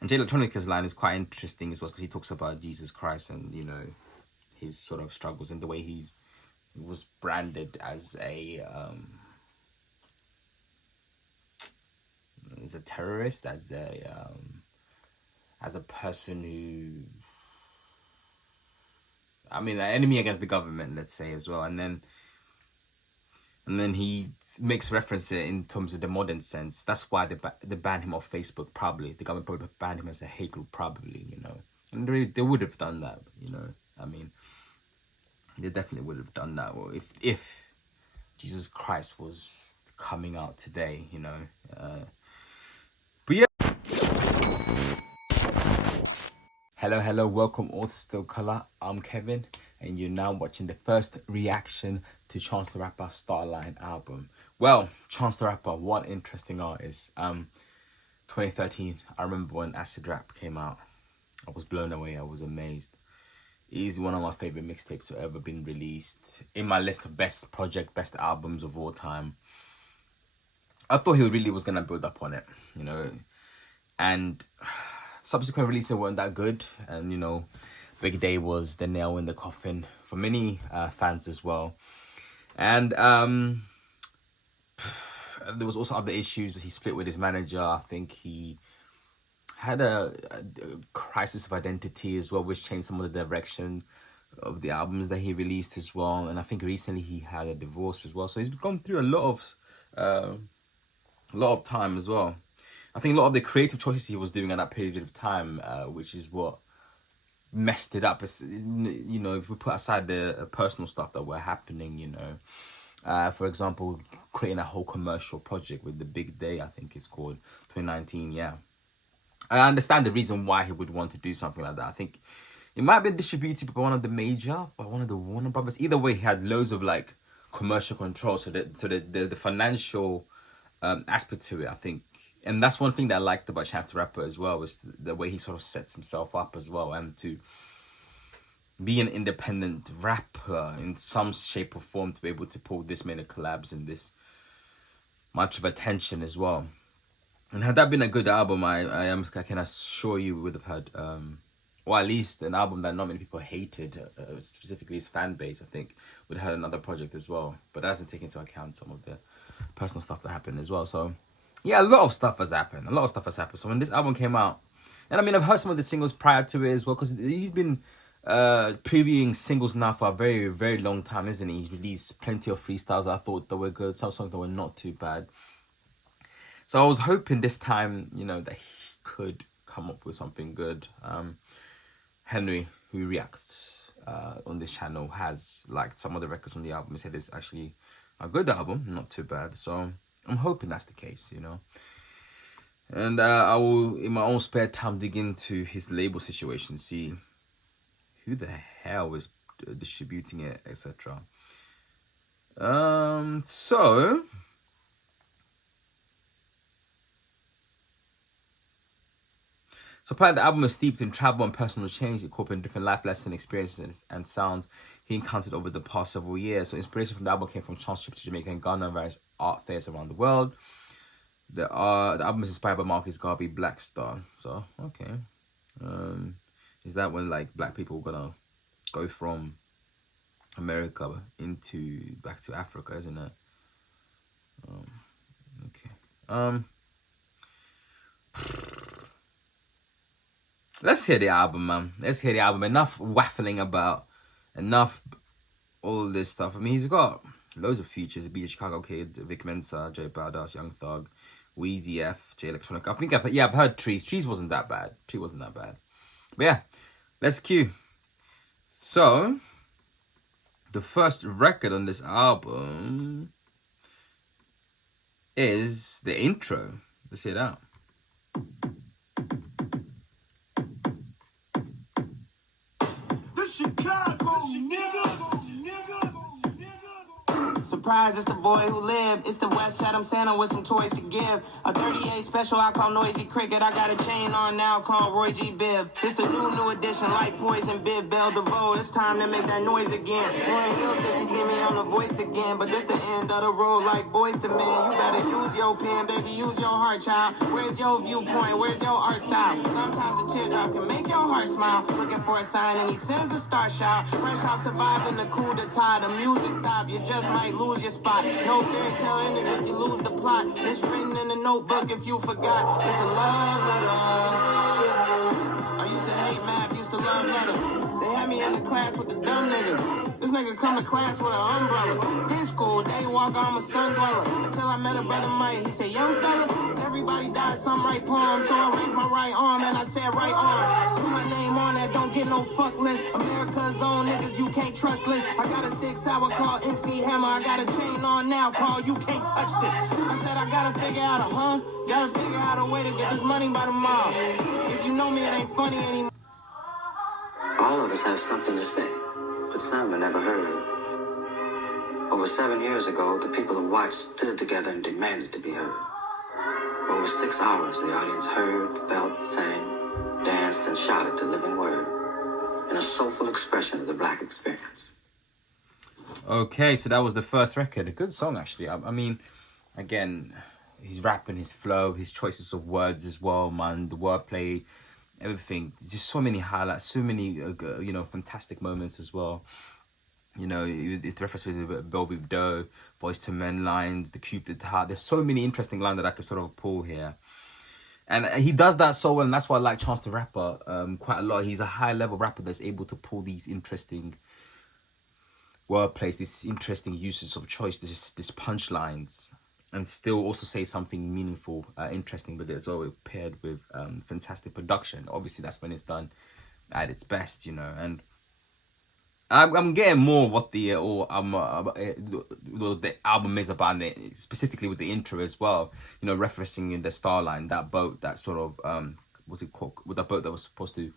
And Jay Electronica's line is quite interesting as well, because he talks about Jesus Christ and, you know, his sort of struggles and the way he was branded as a terrorist, as a person who, I mean, an enemy against the government, let's say, as well. And then he makes reference in terms of the modern sense. That's why they banned him off Facebook, probably. The government probably banned him as a hate group, probably, you know. And they would have done that, you know. I mean, they definitely would have done that. Well, if Jesus Christ was coming out today, you know. But yeah. Hello, welcome all to Still Colour. I'm Kevin, and you're now watching the first reaction to Chance the Rapper Starline album. Well, Chance the Rapper, what an interesting artist. 2013, I remember when Acid Rap came out. I was blown away, I was amazed. He's one of my favourite mixtapes to ever been released. In my list of best albums of all time. I thought he really was going to build up on it, you know. And subsequent releases weren't that good. And, you know, Big Day was the nail in the coffin for many fans as well. And there was also other issues. He split with his manager. I think he had a crisis of identity as well, which changed some of the direction of the albums that he released as well. And I think recently he had a divorce as well. So he's gone through a lot of time as well. I think a lot of the creative choices he was doing at that period of time, which is what messed it up. You know, if we put aside the personal stuff that were happening, you know, for example, creating a whole commercial project with the Big Day, I think it's called, 2019, yeah. I understand the reason why he would want to do something like that. I think it might have been distributed by one of the Warner Brothers. Either way, he had loads of like commercial control, so the financial aspect to it, I think. And that's one thing that I liked about Chance the Rapper as well, was the way he sort of sets himself up as well, and to be an independent rapper in some shape or form, to be able to pull this many collabs and this much of attention as well. And had that been a good album, I can assure you we would have had, or at least an album that not many people hated, specifically his fan base, I think, would have had another project as well. But that doesn't take into account some of the personal stuff that happened as well. So, yeah, a lot of stuff has happened. So when this album came out, and I mean, I've heard some of the singles prior to it as well, because he's been previewing singles now for a very, very long time, isn't he? He's released plenty of freestyles I thought that were good, some songs that were not too bad. So I was hoping this time, you know, that he could come up with something good. Henry, who reacts on this channel, has liked some of the records on the album. He said it's actually a good album, not too bad. So I'm hoping that's the case, you know. And I will, in my own spare time, dig into his label situation, see who the hell is distributing it, etc. So apparently the album is steeped in travel and personal change, incorporating different life lessons, experiences, and sounds he encountered over the past several years. So inspiration from the album came from Chance trips to Jamaica and Ghana and various art fairs around the world. The album is inspired by Marcus Garvey Black Star. So, okay. Is that when, like, black people are gonna go from America back to Africa, isn't it? Okay. Let's hear the album, man. Let's hear the album. Enough waffling about, enough all this stuff. I mean, he's got loads of features. BJ Chicago Kid, Vic Mensa, Joe Badass, Young Thug, Wheezy F, Jay Electronica. I think I've heard Trees. Trees wasn't that bad. But yeah, let's cue. So, the first record on this album is the intro. Let's hear it out. surprise, it's the boy who lived. It's the West Chatham Santa with some toys to give. A 38 special I call Noisy Cricket. I got a chain on now called Roy G. Biv. It's the new edition like Poison Biv Bell DeVoe. It's time to make that noise again. Lauren Hill says she's getting me on the voice again. But this the end of the road like Boys to Men. You better use your pen, baby, use your heart, child. Where's your viewpoint? Where's your art style? Sometimes a teardrop can make your heart smile. Looking for a sign and he sends a star shout. Fresh out surviving the coup d'etat. The music stop, you just might lose your spot. No fairy tale endings if you lose the plot. It's written in the notebook if you forgot. It's a love letter. I used to hate math, used to love letters. They had me in the class with the dumb niggas. This nigga come to class with an umbrella. This school, day walk, I'm a sun dweller. Until I met a brother Mike, he said, young fella, everybody died, some write poems. So I raised my right arm and I said, right arm. Put my name on that, don't get no fuck list. America's own niggas, you can't trust list. I got a 6-hour call MC Hammer. I got a chain on now, Paul, you can't touch this. I said, I gotta figure out gotta figure out a way to get this money by tomorrow. If you know me, it ain't funny anymore. All of us have something to say, but some are never heard. Over 7 years ago, the people who watched stood together and demanded to be heard. For over 6 hours, the audience heard, felt, sang, danced, and shouted the living word in a soulful expression of the Black experience. Okay, so that was the first record. A good song, actually. I mean, again, his rapping, his flow, his choices of words as well, man. The wordplay, everything. Just so many highlights, so many, fantastic moments as well. You know, it's reference with Bill with Doe, Voice to Men lines, the Cube, the Heart. There's so many interesting lines that I could sort of pull here. And he does that so well, and that's why I like Chance the Rapper quite a lot. He's a high-level rapper that's able to pull these interesting wordplays, these interesting uses of choice, these punchlines, and still also say something meaningful, interesting, but as well paired with fantastic production. Obviously, that's when it's done at its best, you know. And I'm getting more what the album is about, and specifically with the intro as well. You know, referencing in the star line, that boat, that sort of what's it called? With that boat that was supposed to,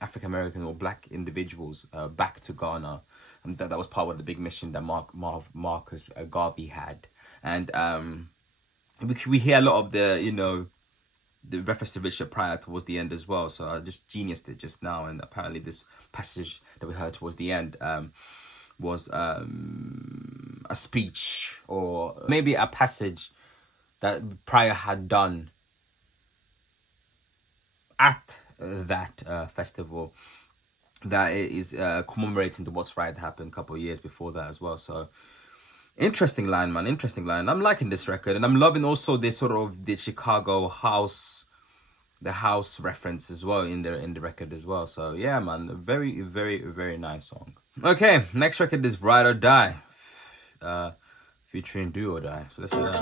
African American or Black individuals back to Ghana, and that was part of the big mission that Marcus Garvey had. And we hear a lot of the the reference to Richard Pryor towards the end as well. So I just geniused it just now, and apparently this passage that we heard towards the end was a speech, or maybe a passage that Pryor had done at that festival that is commemorating the What's Right that happened a couple of years before that as well. So interesting line, man. Interesting line. I'm liking this record, and I'm loving also this sort of the Chicago house, the house reference as well in the record as well. So yeah, man, a very, very, very nice song. Okay, next record is Ride or Die, featuring Do or Die. So let's do that.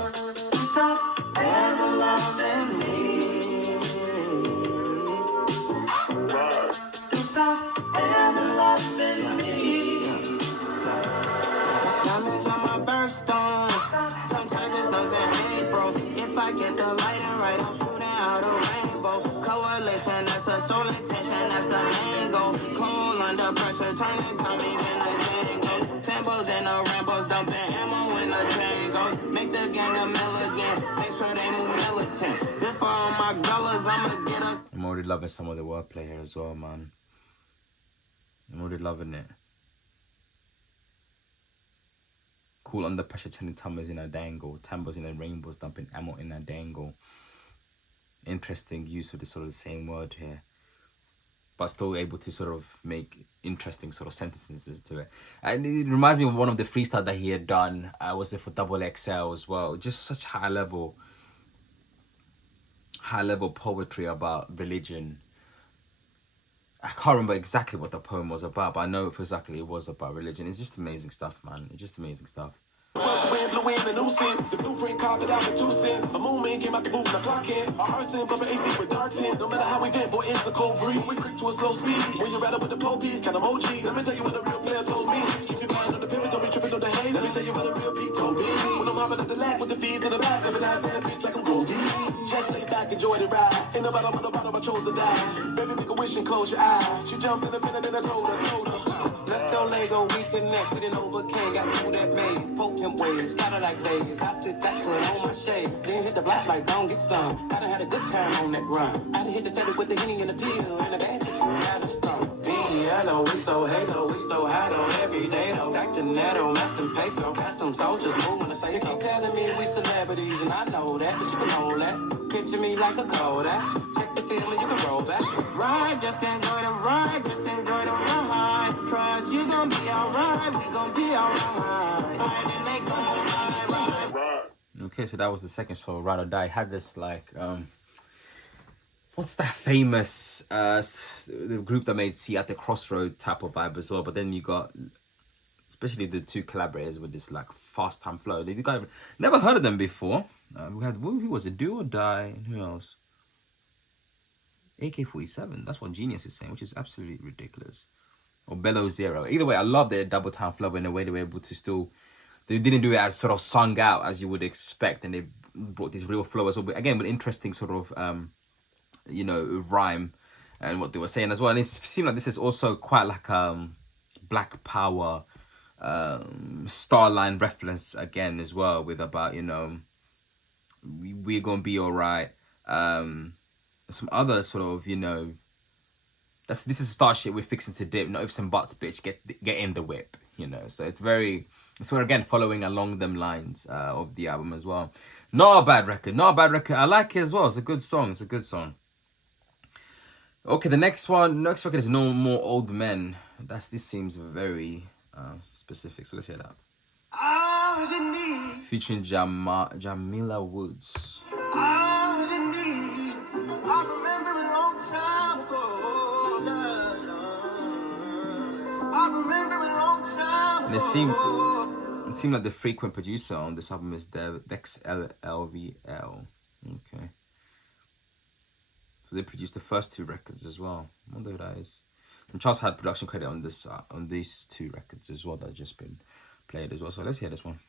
Stop ever loving me. Stop ever loving me. Diamonds on my birthstone. Sometimes it's those that ain't broke. If I get the lighting right, I'm shooting out a rainbow. Coalition, that's a soul extension, that's the main goal. Cool under pressure, turning tummies in the tango. Tempos and the Rambos, dumping ammo in the tango. Make the gang a milligan, make sure they move militant. Before all my dollars, I'ma get us. I'm already loving some of the wordplay here as well, man. I'm already loving it. Cool under pressure, turning tumblers in a dangle. Tambos in a rainbows, dumping ammo in a dangle. Interesting use of the sort of the same word here, but still able to sort of make interesting sort of sentences to it. And it reminds me of one of the freestyle that he had done. Was it for Double XL as well? Just such high level poetry about religion. I can't remember exactly what the poem was about, but I know exactly it was about religion. It's just amazing stuff, man. It's just amazing stuff. First the wind blew in the new scent. The blueprint carved it out with 2 cents. A moon man came out the booth and a clock in. Our hearts in, bumping AC with dark tin. No matter how we vent, boy, it's a cold breeze. We quick to a slow speed. When you rattle with the police, kind of emoji. Let me tell you what a real player told me. Keep your mind on the pivot, don't be tripping on the hay. Let me tell you what a real beat told me. When I'm hopping at the lap with the feeds in the back, 7 9 bad beats like I'm Goldie. Just lay back, enjoy the ride. In the bottom of the bottom, I chose to die. Baby, make a wish and close your eyes. She jumped in the fender, then I told her. Let's so Lego, we connect. We done overcame, gotta do that maze. Poke him waves, got it like Davis. I sit back, put on my shade. Then hit the block like, don't get some. I done had a good time on that run. I done hit the table with the Henny and the pill. And the bad chick, now the strong. Hello, we so halo, we so high on every day though. Stack the netto, match them peso. Got some soldiers moving to say so. You keep telling me we celebrities, and I know that, but you can hold that. Picture me like a Kodak. Check the film and you can roll back. Ride, just enjoy the ride, just enjoy the ride. Trust you gon' be alright, we gon' be alright. Ride and they gon' ride. Okay, so that was the second song, Ride or Die. Had this like what's that famous the group that made See at the Crossroad type of vibe as well. But then you got especially the two collaborators with this like fast time flow. You guys never heard of them before. We had who was it? Do or Die, and who else? AK-47. That's what Genius is saying, which is absolutely ridiculous. Or Bellow Zero. Either way, I love their double time flow in the way they were able to still. They didn't do it as sort of sung out as you would expect, and they brought this real flow as well. But again, with interesting sort of rhyme and what they were saying as well. And it seemed like this is also quite like Black Power Starline reference again as well, with about we're gonna be all right. Some other sort of this is Starship, we're fixing to dip, not if some butts, bitch, get in the whip, so it's again following along them lines of the album as well. Not a bad record. I like it as well. It's a good song. Okay, the next record is No More Old Men. This seems very specific, so let's hear that. I was in need. Featuring Jamila Woods. I was in need. I remember a long time ago. I remember a long time ago. And it seemed like the frequent producer on this album is Dex LVL. Okay. So they produced the first two records as well. I wonder who that is. And Charles had production credit on these two records as well that have just been played as well. So let's hear this one.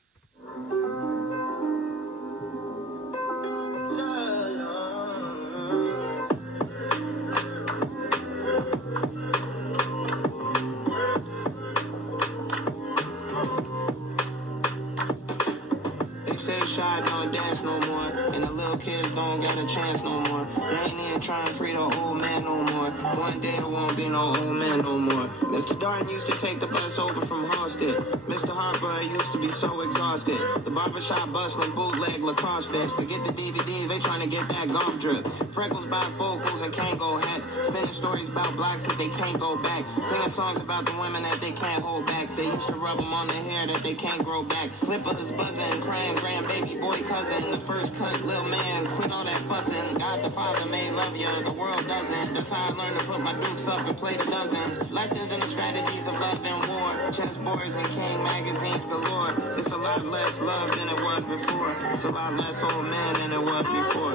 Shy don't dance no more, and the little kids don't get a chance no more. They ain't even trying to free the old man no more. One day it won't be no old man no more. Mr. Darden used to take the bus over from Halstead. Mr. Harper used to be so exhausted. The barbershop bustling, bootleg Lacoste fits. Forget the DVDs, they trying to get that golf drip. Freckles bifocals and Kango hats. Spinning stories about blocks that they can't go back. Singing songs about the women that they can't hold back. They used to rub them on their hair that they can't grow back. Clippers buzzing, crying grandbaby boy cousin. The first cut, little man, quit all that fussing. God the Father may love you, the world doesn't. That's how I learned to put my dukes up and play the dozens. Lessons in the strategies of love and war. Chessboards and King magazines galore. It's a lot less love than it was before. It's a lot less old man than it was before.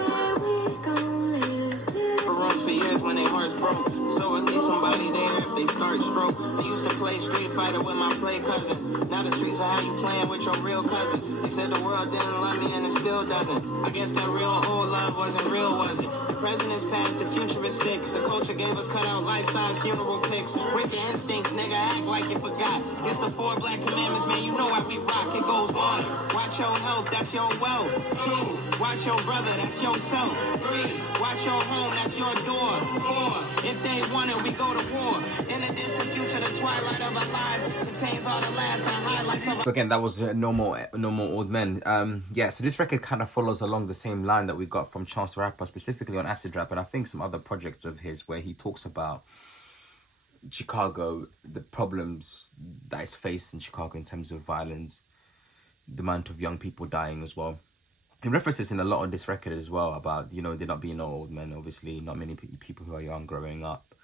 For rooms for years when their hearts broke. So at least somebody there if they start stroke. I used to play Street Fighter with my play cousin. Now the streets are how you playing with your real cousin. They said the world didn't love me and it still doesn't. I guess that real old love wasn't real, was it? The president's passed, the future is sick. The culture gave us cut out life-size funeral pics. Where's your instincts, nigga? Act like you forgot. It's the 4 black commandments, man. You know how we rock. It goes 1. Watch your health, that's your wealth. 2. Watch your brother, that's yourself. 3. Watch your home, that's your door. 4. If they want it, we go to war. In the distant future, the twilight of our lives contains all the laughs and highlights of. So again, that was No More Old Men. So this record kind of follows along the same line that we got from Chance the Rapper, specifically on Acid Rap, and I think some other projects of his where he talks about Chicago, the problems that is faced in Chicago in terms of violence, the amount of young people dying as well. He references in a lot on this record as well about, there not being no old men, obviously, not many people who are young growing up,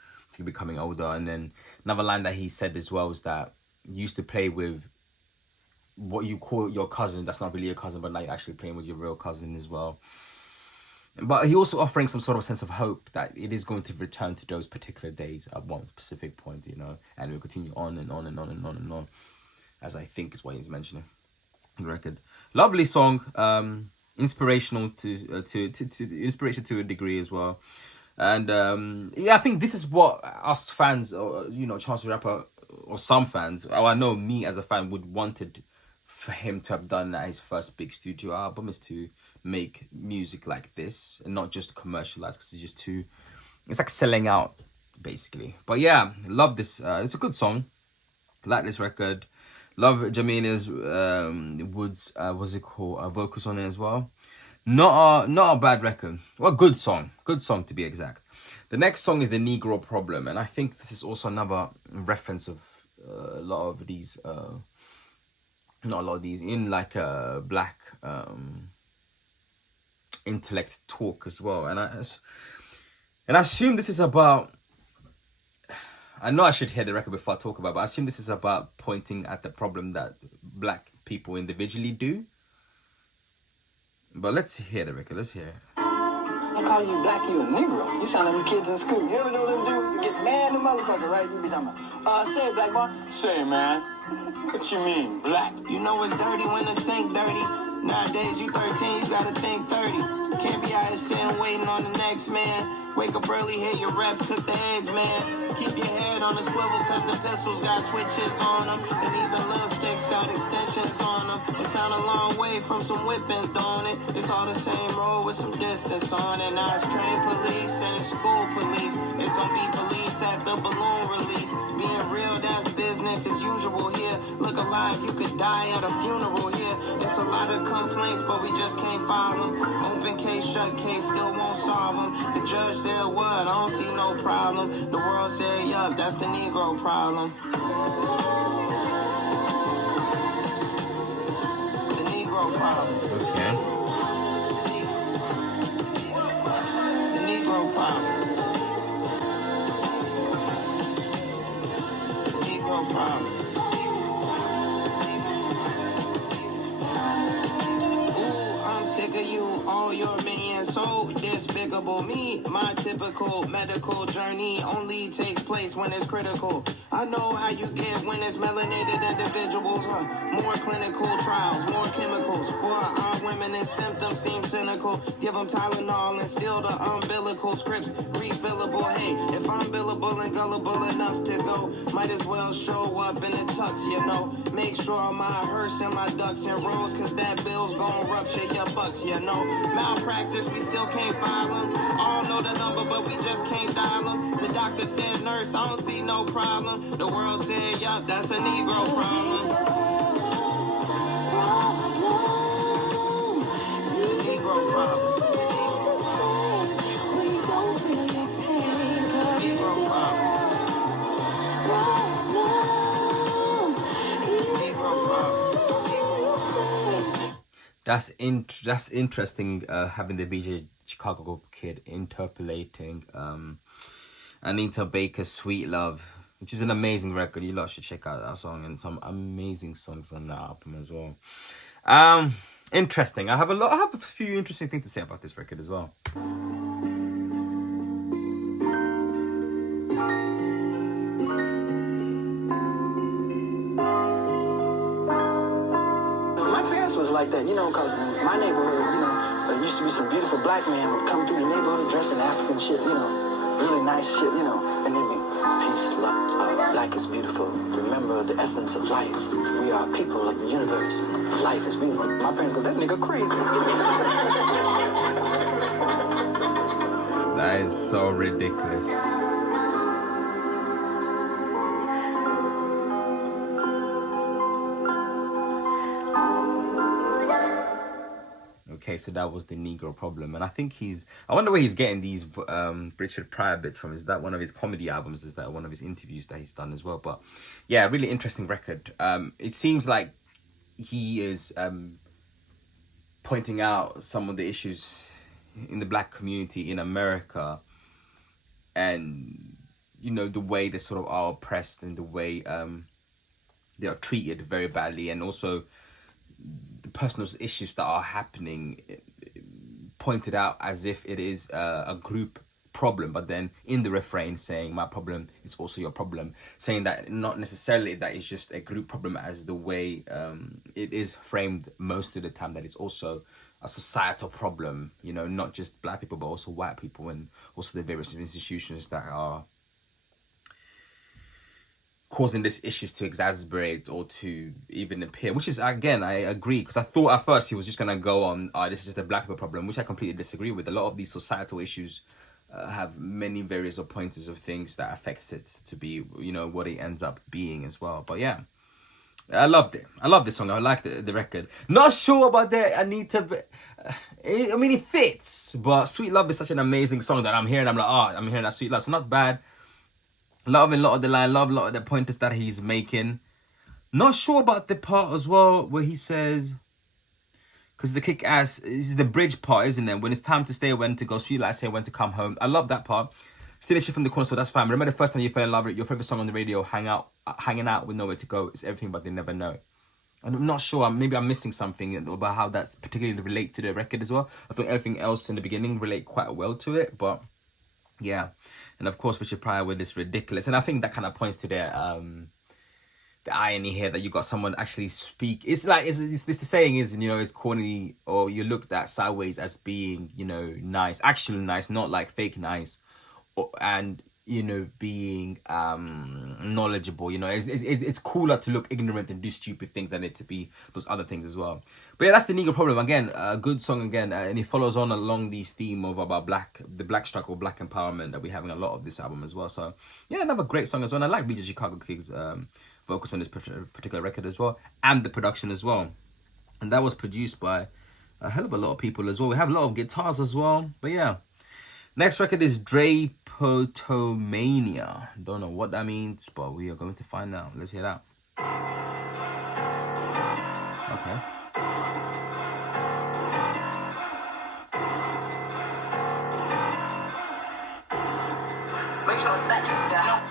becoming older. And then another line that he said as well is that you used to play with what you call your cousin, that's not really your cousin, but now you're actually playing with your real cousin as well. But he also offering some sort of sense of hope that it is going to return to those particular days at one specific point, and we'll continue on and on and on and on and on, as I think is what he's mentioning on the record. Lovely song, inspirational inspiration to a degree as well. And I think this is what us fans, or Chance the Rapper, or some fans, I know me as a fan would wanted for him to have done that his first big studio album is to make music like this and not just commercialized, because it's just too, it's like selling out basically. But yeah, love this. It's a good song. Like this record. Love Jamina's Woods, what's it called, vocals on it as well. Not a bad record. Well, good song to be exact. The next song is The Negro Problem, and I think this is also another reference of a lot of these, not a lot of these, in like black intellect talk as well. And I assume this is about, I know I should hear the record before I talk about it, but I assume this is about pointing at the problem that black people individually do. But let's hear the record. Let's hear it. I call you black, you a Negro. You sound like them kids in school. You ever know them dudes that get mad at motherfucker, right? You be talking about, say it, black boy. Say, man, what you mean, black? You know it's dirty when the sink dirty. Nowadays you 13, you gotta think 30. Can't be out here sitting waiting on the next man. Wake up early, hit your reps, cook the eggs, man. Keep your head on the swivel, cause the pistols got switches on them. And even little sticks got extensions on them. It sound a long way from some whippings, don't it? It's all the same road with some distance on it. Now it's train police and it's school police. It's gonna be police at the balloon release. Being real, that's business as usual here. Look alive, you could die at a funeral here. It's a lot of complaints, but we just can't file them. Open case, shut case, still won't solve them. The judge said what? I don't see no problem. The world said, yup, that's the Negro problem. The Negro problem. Okay. The Negro problem. The Negro problem. Sick of you, all your minions, so despicable. Me, my typical medical journey only takes place when it's critical. I know how you get when it's melanated individuals. More clinical trials, more chemicals. For our women, and symptoms seem cynical. Give them Tylenol and steal the umbilical scripts. Refillable, hey, if I'm billable and gullible enough to go, might as well show up in a tux, you know. Make sure my hearse and my ducks in rows, cause that bill's gonna rupture your bucks, you know. Malpractice, we still can't file them. All know the number, but we just can't dial them. The doctor said, nurse, I don't see no problem. The world said, yup, that's a Negro problem. The Negro problem. Negro problem. That's interesting, having the BJ Chicago Kid interpolating Anita Baker's Sweet Love, which is an amazing record. You lot should check out that song, and some amazing songs on that album as well. Interesting. I have a few interesting things to say about this record as well. Was like that, you know, because my neighborhood, you know, there used to be some beautiful black men would come through the neighborhood dressed in African shit, you know, really nice shit, you know, and they'd be, peace, love, black is beautiful. Remember the essence of life. We are people of the universe. Life is beautiful. My parents go, that nigga crazy. That is so ridiculous. Okay, so that was the Negro Problem, and I think I wonder where he's getting these Richard Pryor bits from. Is that one of his comedy albums? Is that one of his interviews that he's done as well? But yeah, really interesting record. It seems like he is pointing out some of the issues in the black community in America, and you know, the way they sort of are oppressed and the way they are treated very badly, and also the personal issues that are happening, pointed out as if it is a group problem, but then in the refrain saying my problem is also your problem, saying that not necessarily that it's just a group problem as the way it is framed most of the time, that it's also a societal problem, you know, not just black people but also white people, and also the various institutions that are causing this issues to exacerbate or to even appear, which is, again, I agree, because I thought at first he was just gonna go on, this is just a black people problem, which I completely disagree with. A lot of these societal issues have many various pointers of things that affects it to be, you know, what it ends up being as well. But yeah, I loved it. I love this song. I like the record. Not sure about that. I need to. I mean, it fits, but "Sweet Love" is such an amazing song that I'm hearing. I'm like, oh, I'm hearing that "Sweet Love." It's not bad. Loving a lot of the line, love a lot of the pointers that he's making. Not sure about the part as well where he says, because the kick ass is the bridge part, isn't it? When it's time to stay, when to go, sweet like say when to come home. I love that part. Still a shit from the corner, so that's fine. Remember the first time you fell in love with your favorite song on the radio, hanging out with nowhere to go. It's everything, but they never know. And I'm not sure. Maybe I'm missing something about how that's particularly relate to the record as well. I think everything else in the beginning relate quite well to it, but yeah. And of course, Richard Pryor with this ridiculous, and I think that kind of points to the irony here that you got someone actually speak. It's like it's the saying is, you know, it's corny, or you're looked at sideways as being, you know, nice, actually nice, not like fake nice, and you know, being knowledgeable. You know, it's cooler to look ignorant and do stupid things than it to be those other things as well. But yeah, that's the Negro Problem. Again, a good song again, and it follows on along these theme of about the black struggle, black empowerment that we're having a lot of this album as well. So yeah, another great song as well. And I like BJ Chicago Kid's vocals on this particular record as well, and the production as well. And that was produced by a hell of a lot of people as well. We have a lot of guitars as well. But yeah. Next record is Drapetomania. Don't know what that means, but we are going to find out. Let's hear that. Okay. Make sure that's down.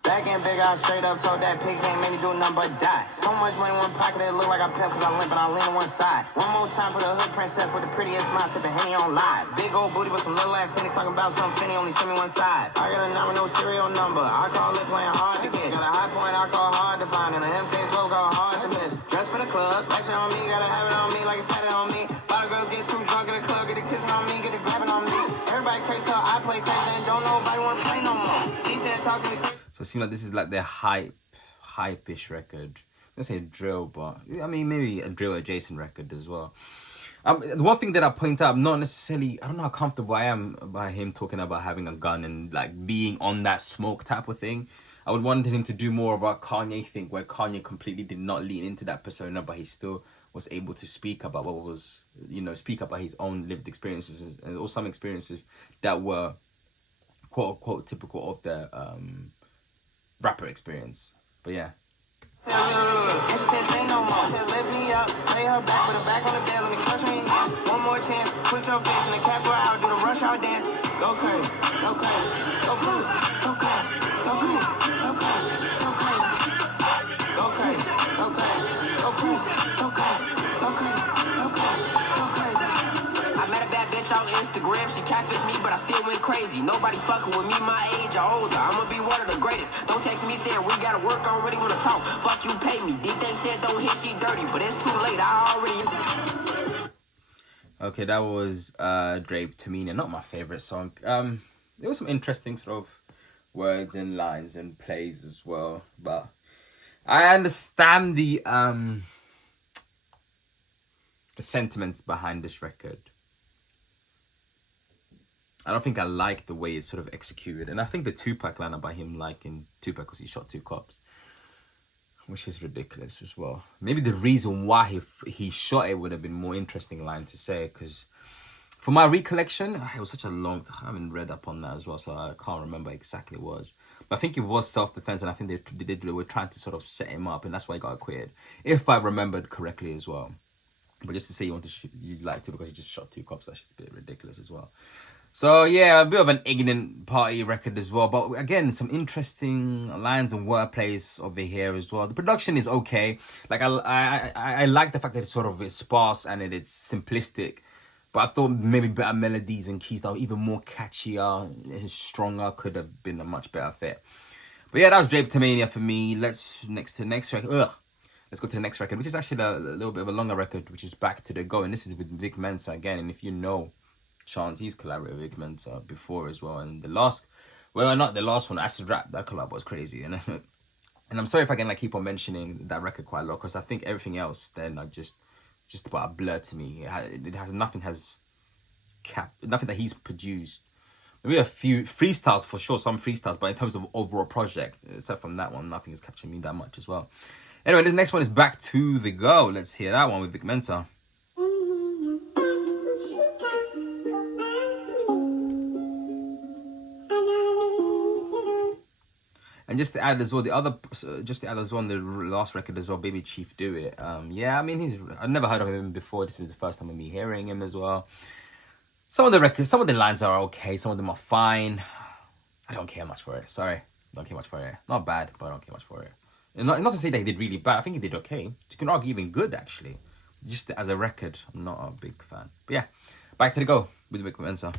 Back in big, I straight up told that pig can't make me do nothing but die. So much money in one pocket, it look like I pimp cause I limp and I lean on one side. One more time for the hood princess with the prettiest smile, sipping Henny on live. Big old booty with some little ass pennies talking about some finny, only send me one size. I got a number, no serial number. I call it playing hard to get. Got a high point, I call hard to find. And a MK12 call hard to miss. Dress for the club, action on me, gotta have it on me like it's tatted on me. A lot of girls get too drunk at the club, get a kissing on me, get a grabbing on me. Everybody crazy, so I play crazy and don't nobody wanna play no more. She said talk to me quick. So it seems like this is like their hype-ish record. Let's say drill, but I mean maybe a drill adjacent record as well. The one thing that I point out, not necessarily, I don't know how comfortable I am by him talking about having a gun and like being on that smoke type of thing. I would want him to do more of a Kanye thing, where Kanye completely did not lean into that persona, but he still was able to speak about what was, you know, speak about his own lived experiences, or some experiences that were quote unquote typical of the rapper experience. But yeah. Say no more. Said lift me up, lay her back with her back on the bed, let me crush her in your hands. One more chance, put your face in the cat for an hour, do the rush hour dance. Go crazy, go crazy, go crazy, go crazy, go crazy, go crazy, go crazy, go crazy, go crazy, go crazy, go crazy, go crazy, go crazy, go crazy. I met a bad bitch on Instagram, she catfished me, but I still went crazy. Nobody fucking with me my age or older. I'ma be one of the greatest. Don't text me saying we gotta work, I don't really wanna talk. Fuck you, pay me. D-Thing said don't hit, she dirty, but it's too late, I already... Okay, that was Drapetomania, not my favorite song. There was some interesting sort of words and lines and plays as well, but I understand the sentiments behind this record. I don't think I like the way it's sort of executed. And I think the Tupac line about him liking Tupac because he shot 2 cops, which is ridiculous as well. Maybe the reason why he shot it would have been more interesting line to say, because for my recollection, it was such a long... I haven't read up on that as well, so I can't remember exactly what it was. But I think it was self-defense, and I think they were trying to sort of set him up, and that's why he got acquitted, if I remembered correctly as well. But just to say you like to because you just shot 2 cops, that's just a bit ridiculous as well. So yeah, a bit of an ignorant party record as well. But again, some interesting lines and wordplays over here as well. The production is okay. Like I like the fact that it's sort of sparse and it's simplistic. But I thought maybe better melodies and keys that were even more catchier, stronger, could have been a much better fit. But yeah, that was Drapetomania for me. Let's go to the next record, which is actually a little bit of a longer record, which is Back to the Go. And this is with Vic Mensa again. And if you know Chant, he's collaborated with Vic Mensa before as well. And the last, well, not the last one, Acid Rap, that collab was crazy. And And I'm sorry if I can like keep on mentioning that record quite a lot, because I think everything else then like just about a blur to me. It has nothing that he's produced. Maybe a few freestyles for sure, some freestyles, but in terms of overall project, except from that one, nothing has captured me that much as well. Anyway, the next one is Back to the Go. Let's hear that one with Vic Mensa. And just to add as well, on the last record as well, Baby Chief Do It. Yeah, I mean, I've never heard of him before. This is the first time of me hearing him as well. Some of the lines are okay. Some of them are fine. I don't care much for it. Sorry. Don't care much for it. Not bad, but I don't care much for it. And not to say that he did really bad. I think he did okay. You can argue even good, actually. Just as a record, I'm not a big fan. But yeah, Back to the Go with Vic Mensa.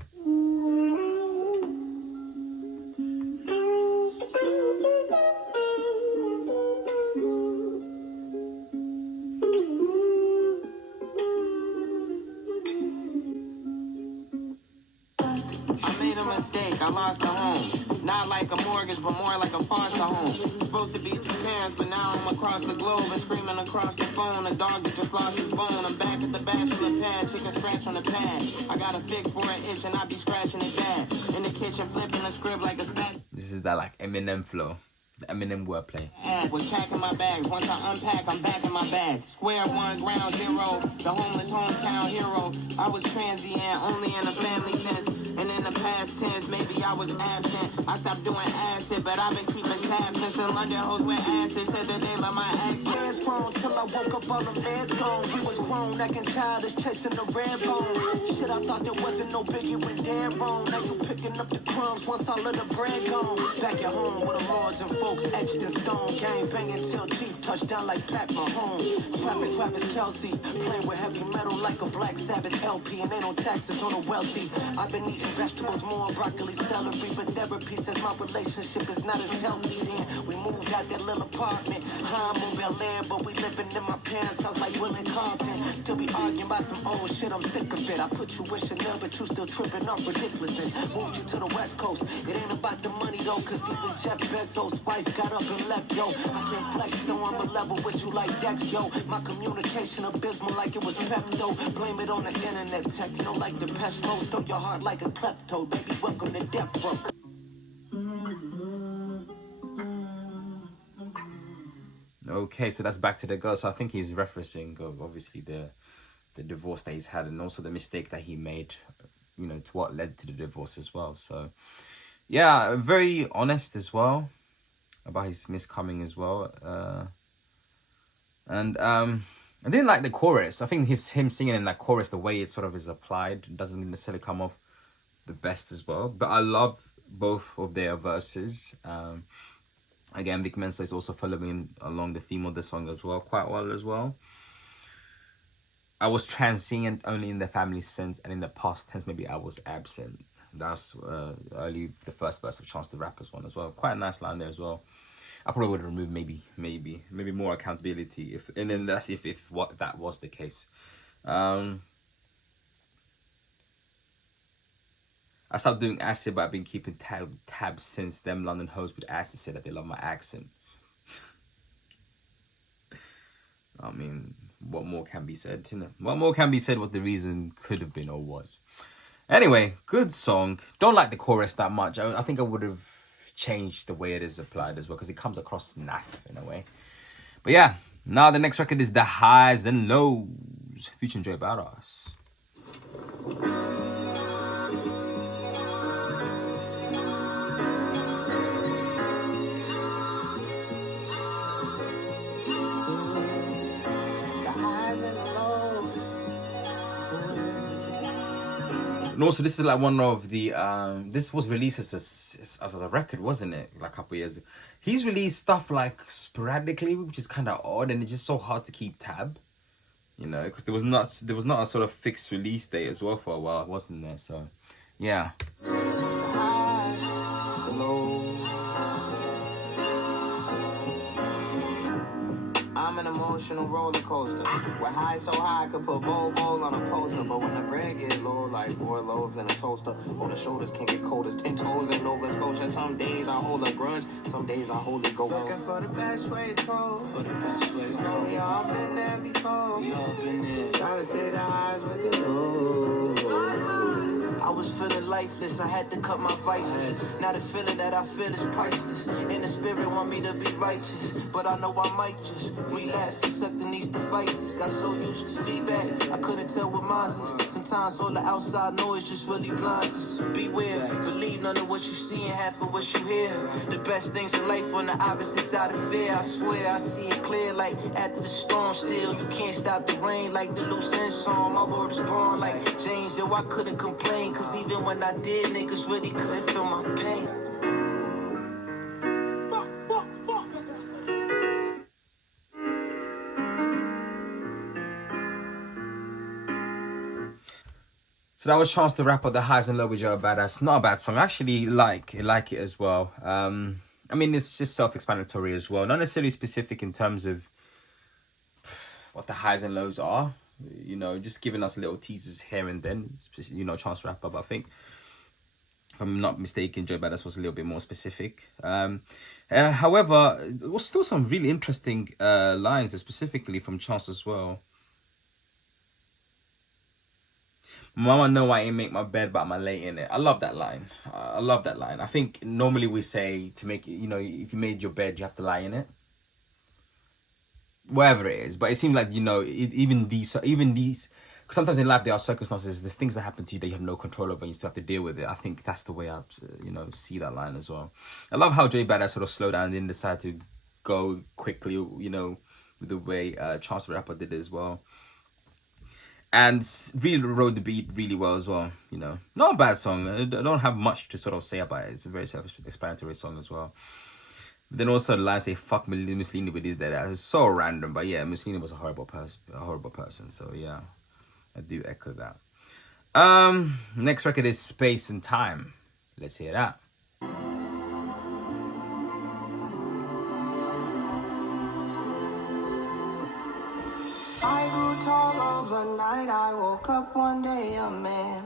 I lost a home. Not like a mortgage, but more like a foster home. Supposed to be two parents, but now I'm across the globe and screaming across the phone. A dog that just lost his bone. I'm back at the bachelor pad, chicken scratch on the pad. I got a fix for an itch and I be scratching it bad. In the kitchen, flipping the script like a spat. This is that like Eminem flow. The Eminem wordplay. Was packing my bags. Once I unpack, I'm back in my bag. Square one, ground zero. The homeless hometown hero. I was transient, only in a family sense. And in the past tense, maybe I was absent. I stopped doing acid, but I've been keeping tabs since in London hoes with acid. Said that they love my accent. Hands grown till I woke up, all the meds gone. We was grown, acting childish, chasing the red bone. Shit, I thought there wasn't no biggie when damn wrong. Now you picking up the crumbs once all of the bread gone. Back at home with the lords and folks etched in stone. Gang banging till Chief touchdown like Pat Mahomes. Trapping Travis Kelsey, playing with heavy metal like a Black Sabbath LP. And ain't no taxes on the wealthy. I've been eating vegetables, more broccoli, celery, but therapy says my relationship is not as healthy. Then we moved out that little apartment. I'm on Bel Air, but we living in my parents' house like Will and Carlton. Still be arguing about some old shit, I'm sick of it. I put you with Chanel, but you still tripping off ridiculousness. Moved you to the West Coast. It ain't about the money though, cause even Jeff Bezos' wife got up and left, yo. I can't flex, though I'm a level with you like Dex, yo. My communication abysmal like it was Pepto. Blame it on the internet techno like the pest mode. Stole your heart like a klepto, baby, welcome to death row. Okay, so that's Back to the Go. So I think he's referencing obviously the divorce that he's had, and also the mistake that he made, you know, to what led to the divorce as well. So yeah, very honest as well about his miscoming as well. And I didn't like the chorus. I think him singing in that chorus, the way it sort of is applied, doesn't necessarily come off the best as well. But I love both of their verses. Again, Vic Mensa is also following along the theme of the song as well, quite well as well. I was transient only in the family sense, and in the past tense, maybe I was absent. That's the first verse of Chance the Rapper's one as well. Quite a nice line there as well. I probably would have removed maybe more accountability and then that's if what that was the case. I stopped doing acid, but I've been keeping tabs since them London hoes with acid said that they love my accent. I mean, what more can be said? You know? What more can be said? What the reason could have been or was. Anyway, good song. Don't like the chorus that much. I think I would have changed the way it is applied as well, because it comes across naff in a way. But yeah, now the next record is The Highs and Lows, featuring Joey Badass. And also, this is like one of the this was released as a record, wasn't it? Like a couple years ago. He's released stuff like sporadically, which is kind of odd, and it's just so hard to keep tab, you know, because there was not a sort of fixed release date as well for a while, wasn't there? So yeah. I'm in a emotional roller coaster. Where high so high I could put bowl on a poster. But when the bread get low, like 4 loaves in a toaster, or the shoulders can't get cold as 10 toes in Nova Scotia. Some days I hold a grudge, some days I hold it go. Looking for the best way to go. For the best way to go. We all been there before. We all been there. Gotta take the highs with the lows. I was feeling lifeless, I had to cut my vices. Now the feeling that I feel is priceless. And the spirit want me to be righteous, but I know I might just relapse, accepting these devices. Got so used to feedback, I couldn't tell what mine is. Sometimes all the outside noise just really blinds us. Beware, believe none of what you see and half of what you hear. The best things in life on the opposite side of fear. I swear I see it clear, like after the storm. Still, you can't stop the rain, like the loose end song. My word is born, like James. Yo, I couldn't complain, cause even when I did, niggas really couldn't feel my pain. So that was Chance the Rapper, The Highs and Lows with Joe Badass. Not a bad song. I actually like it as well. I mean, it's just self-explanatory as well. Not necessarily specific in terms of what the highs and lows are. You know, just giving us little teasers here and then. You know, Chance the Rapper. But I think, if I'm not mistaken, Joe Badass was a little bit more specific. However, there was still some really interesting lines, specifically from Chance as well. Mama know I ain't make my bed, but I'ma lay in it. I love that line. I love that line. I think normally we say to make it, you know, if you made your bed, you have to lie in it. Whatever it is. But it seemed like, you know, even these, because sometimes in life there are circumstances, there's things that happen to you that you have no control over and you still have to deal with it. I think that's the way I, you know, see that line as well. I love how Jay Badass sort of slowed down and then decided to go quickly, you know, with the way Chance the Rapper did it as well. And really rode the beat really well as well, you know. Not a bad song. I don't have much to sort of say about it. It's a very self-explanatory song as well. But then also the line say, fuck Mussolini with this, that. It's so random. But yeah, Mussolini was a horrible person. So yeah, I do echo that. Next record is Space and Time. Let's hear that. I grew tall overnight, I woke up one day a man.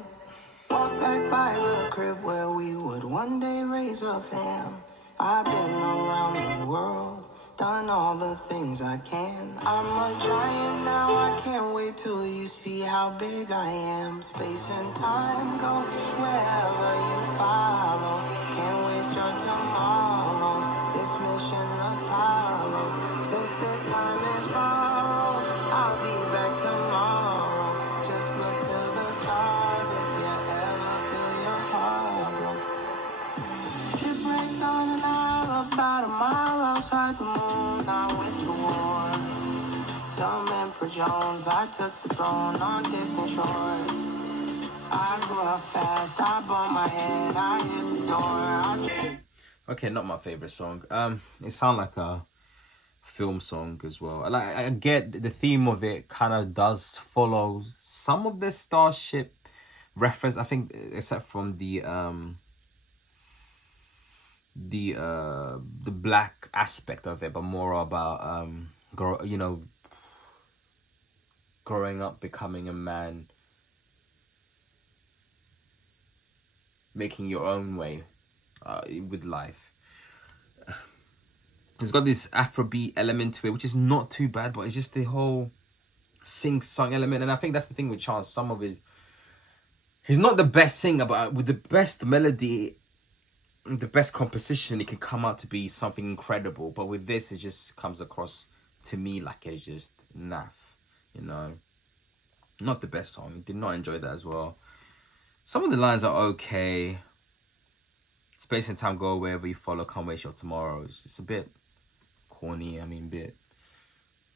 Walked back by the crib where we would one day raise a fam. I've been around the world, done all the things I can. I'm a giant now, I can't wait till you see how big I am. Space and time go wherever you follow. Can't waste your tomorrows, this mission Apollo. Since this time is borrowed, I'll be back tomorrow. Just look to the stars if you ever feel your heart blow. Shipwrecked on an isle about a mile outside the moon. I went to war. Some Emperor Jones, I took the throne on distant shores. I grew up fast, I bumped my head, I hit the door. Okay, not my favorite song. It sounds like a film song as well. I get the theme of it kind of does follow some of the Starship reference, I think, except from the black aspect of it, but more about growing up, becoming a man, making your own way with life. It's got this Afrobeat element to it, which is not too bad, but it's just the whole sing-song element. And I think that's the thing with Chance. Some of he's not the best singer, but with the best melody, the best composition, it can come out to be something incredible. But with this, it just comes across to me like it's just naff, you know. Not the best song. Did not enjoy that as well. Some of the lines are okay. Space and time go wherever you follow, can't waste your tomorrows. It's a bit corny, I mean, bit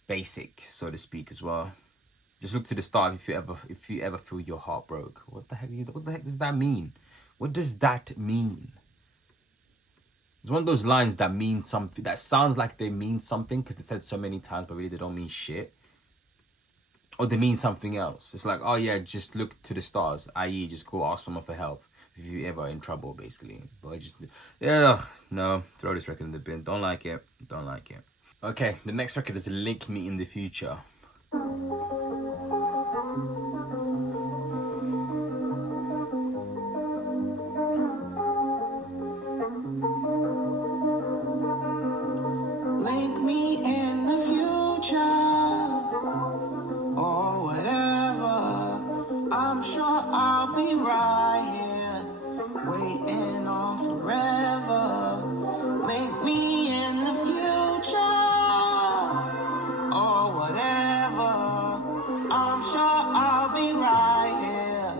basic, so to speak, as well. Just look to the start if you ever feel your heart broke. What the heck does that mean? What does that mean? It's one of those lines that mean something, that sounds like they mean something because they said so many times, but really they don't mean shit. Or they mean something else. It's like, oh yeah, just look to the stars, i.e. just go ask someone for help if you ever in trouble, basically. But just, yeah, no, throw this record in the bin. Don't like it. Okay, the next record is Link Me in the Future. Link me in the future or whatever. I'm sure I'll be right here waiting on forever. Link me in the future or whatever. I'm sure I'll be right here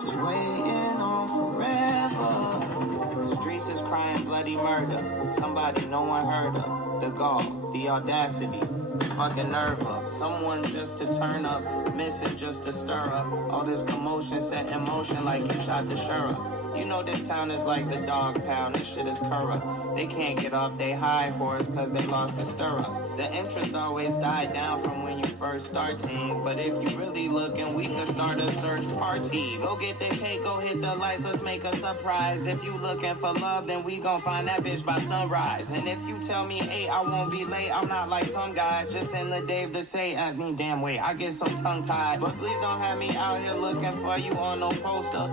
just waiting on forever. Streets is crying bloody murder. Somebody no one heard of. The gall, the audacity, the fucking nerve of someone just to turn up, missing just to stir up. All this commotion set in motion like you shot the sheriff. You know this town is like the dog pound, this shit is corrupt. They can't get off they high horse cause they lost the stirrups. The interest always died down from when you first starting. But if you really looking, we could start a search party. Go get the cake, go hit the lights, let's make a surprise. If you looking for love, then we gon' find that bitch by sunrise. And if you tell me 8, I won't be late, I'm not like some guys. Just send the Dave to say at me, damn wait, I get so tongue tied. But please don't have me out here looking for you on no poster.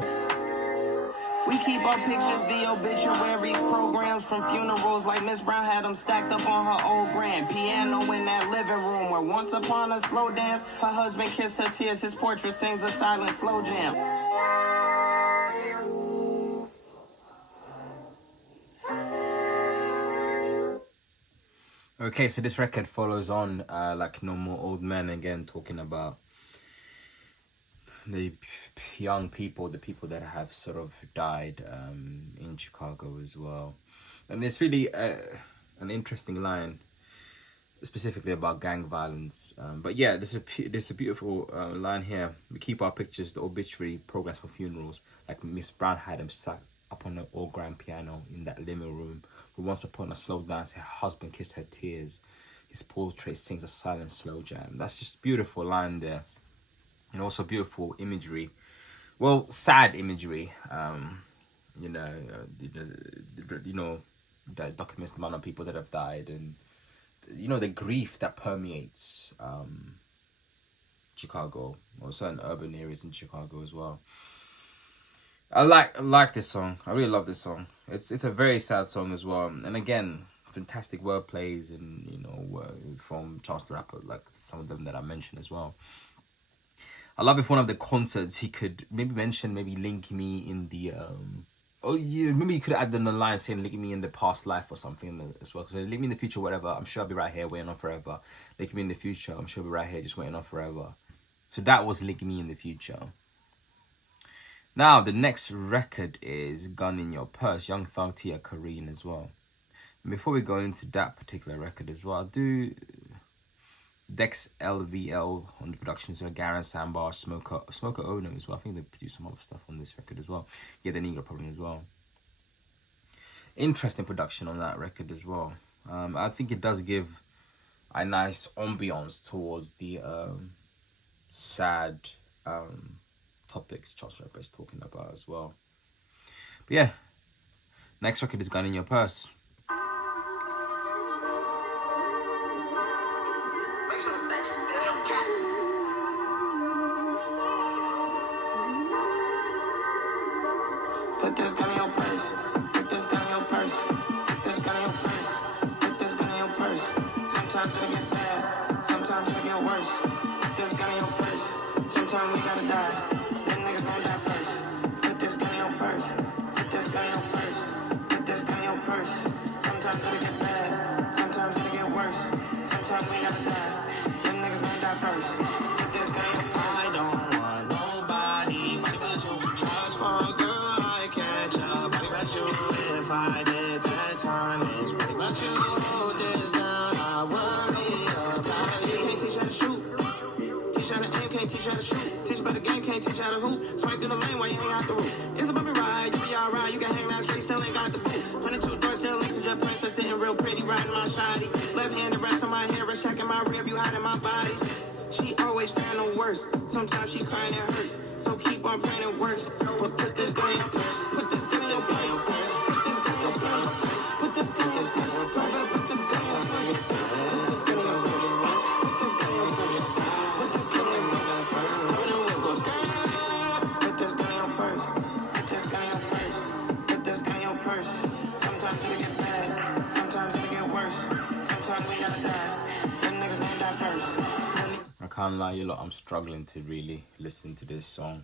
We keep our pictures, the obituaries, programs from funerals like Miss Brown had them stacked up on her old grand. Piano in that living room where once upon a slow dance, her husband kissed her tears, his portrait sings a silent slow jam. Okay, so this record follows on like No More Old Men, again talking about the young people, the people that have sort of died in Chicago as well. And it's really an interesting line, specifically about gang violence. But yeah, there's a beautiful line here. We keep our pictures, the obituary programs for funerals, like Miss Brown had him sat up on the old grand piano in that living room. Where once upon a slow dance, her husband kissed her tears. His portrait sings a silent slow jam. That's just beautiful line there. And also beautiful imagery, well, sad imagery. You know, that documents the amount of people that have died, and you know the grief that permeates Chicago or certain urban areas in Chicago as well. I like this song. I really love this song. It's a very sad song as well, and again, fantastic word plays, and you know, from Chance the Rapper, like some of them that I mentioned as well. I love if one of the concerts he could maybe mention, maybe link me in the oh yeah, maybe you could add in the line saying link me in the past life or something as well. Because link me in the future, whatever. I'm sure I'll be right here waiting on forever. Link me in the future. I'm sure I'll be right here just waiting on forever. So that was link me in the future. Now the next record is Gun in Your Purse, Young Thug, Tia Kareen as well. And before we go into that particular record as well, I'll do Dex LVL on the production, so Garen Sambar, Smoker Ono as well. I think they produced some other stuff on this record as well. Yeah, the Negro Problem as well. Interesting production on that record as well. I think it does give a nice ambiance towards the sad topics Chance the Rapper is talking about as well. But yeah, next record is Gun in Your Purse. Put this gun in your purse. Put this gun in your purse. Put this gun in your purse. Put this gun in your purse. Sometimes it'll get bad. Sometimes it'll get worse. Put this gun in your purse. Sometimes we gotta die. Them niggas gon' die first. Put this gun in your purse. Put this gun in your purse. Put this gun in your purse. Sometimes it'll get bad. Sometimes it'll get worse. Sometimes we gotta die. Them niggas gon' die first. Put this gun in your purse. I don't want nobody but you. Just for a girl. If I did that time, it's pretty much you. Hold this down, I worry about you. Can't teach how to shoot. Teach how to aim, can't teach how to shoot. Teach about the game, can't teach how to hoop. Swipe through the lane while you hang out the roof. It's a bumpy ride, you be alright. You can hang that straight, still ain't got the boot. 102 doors, still links and jet points, still sitting real pretty, riding my shoddy. Left hand, the rest of my hair is checking my rear view, hiding my bodies. She always found the worst. Sometimes she crying, it hurts. So keep on praying, it works. But put this gun in your purse. Put this gun in your purse. Put this gun in your purse. Put this gun in your purse. Put this gun in your purse. Put this gun in your purse. can't lie, you lot, I'm struggling to really listen to this song.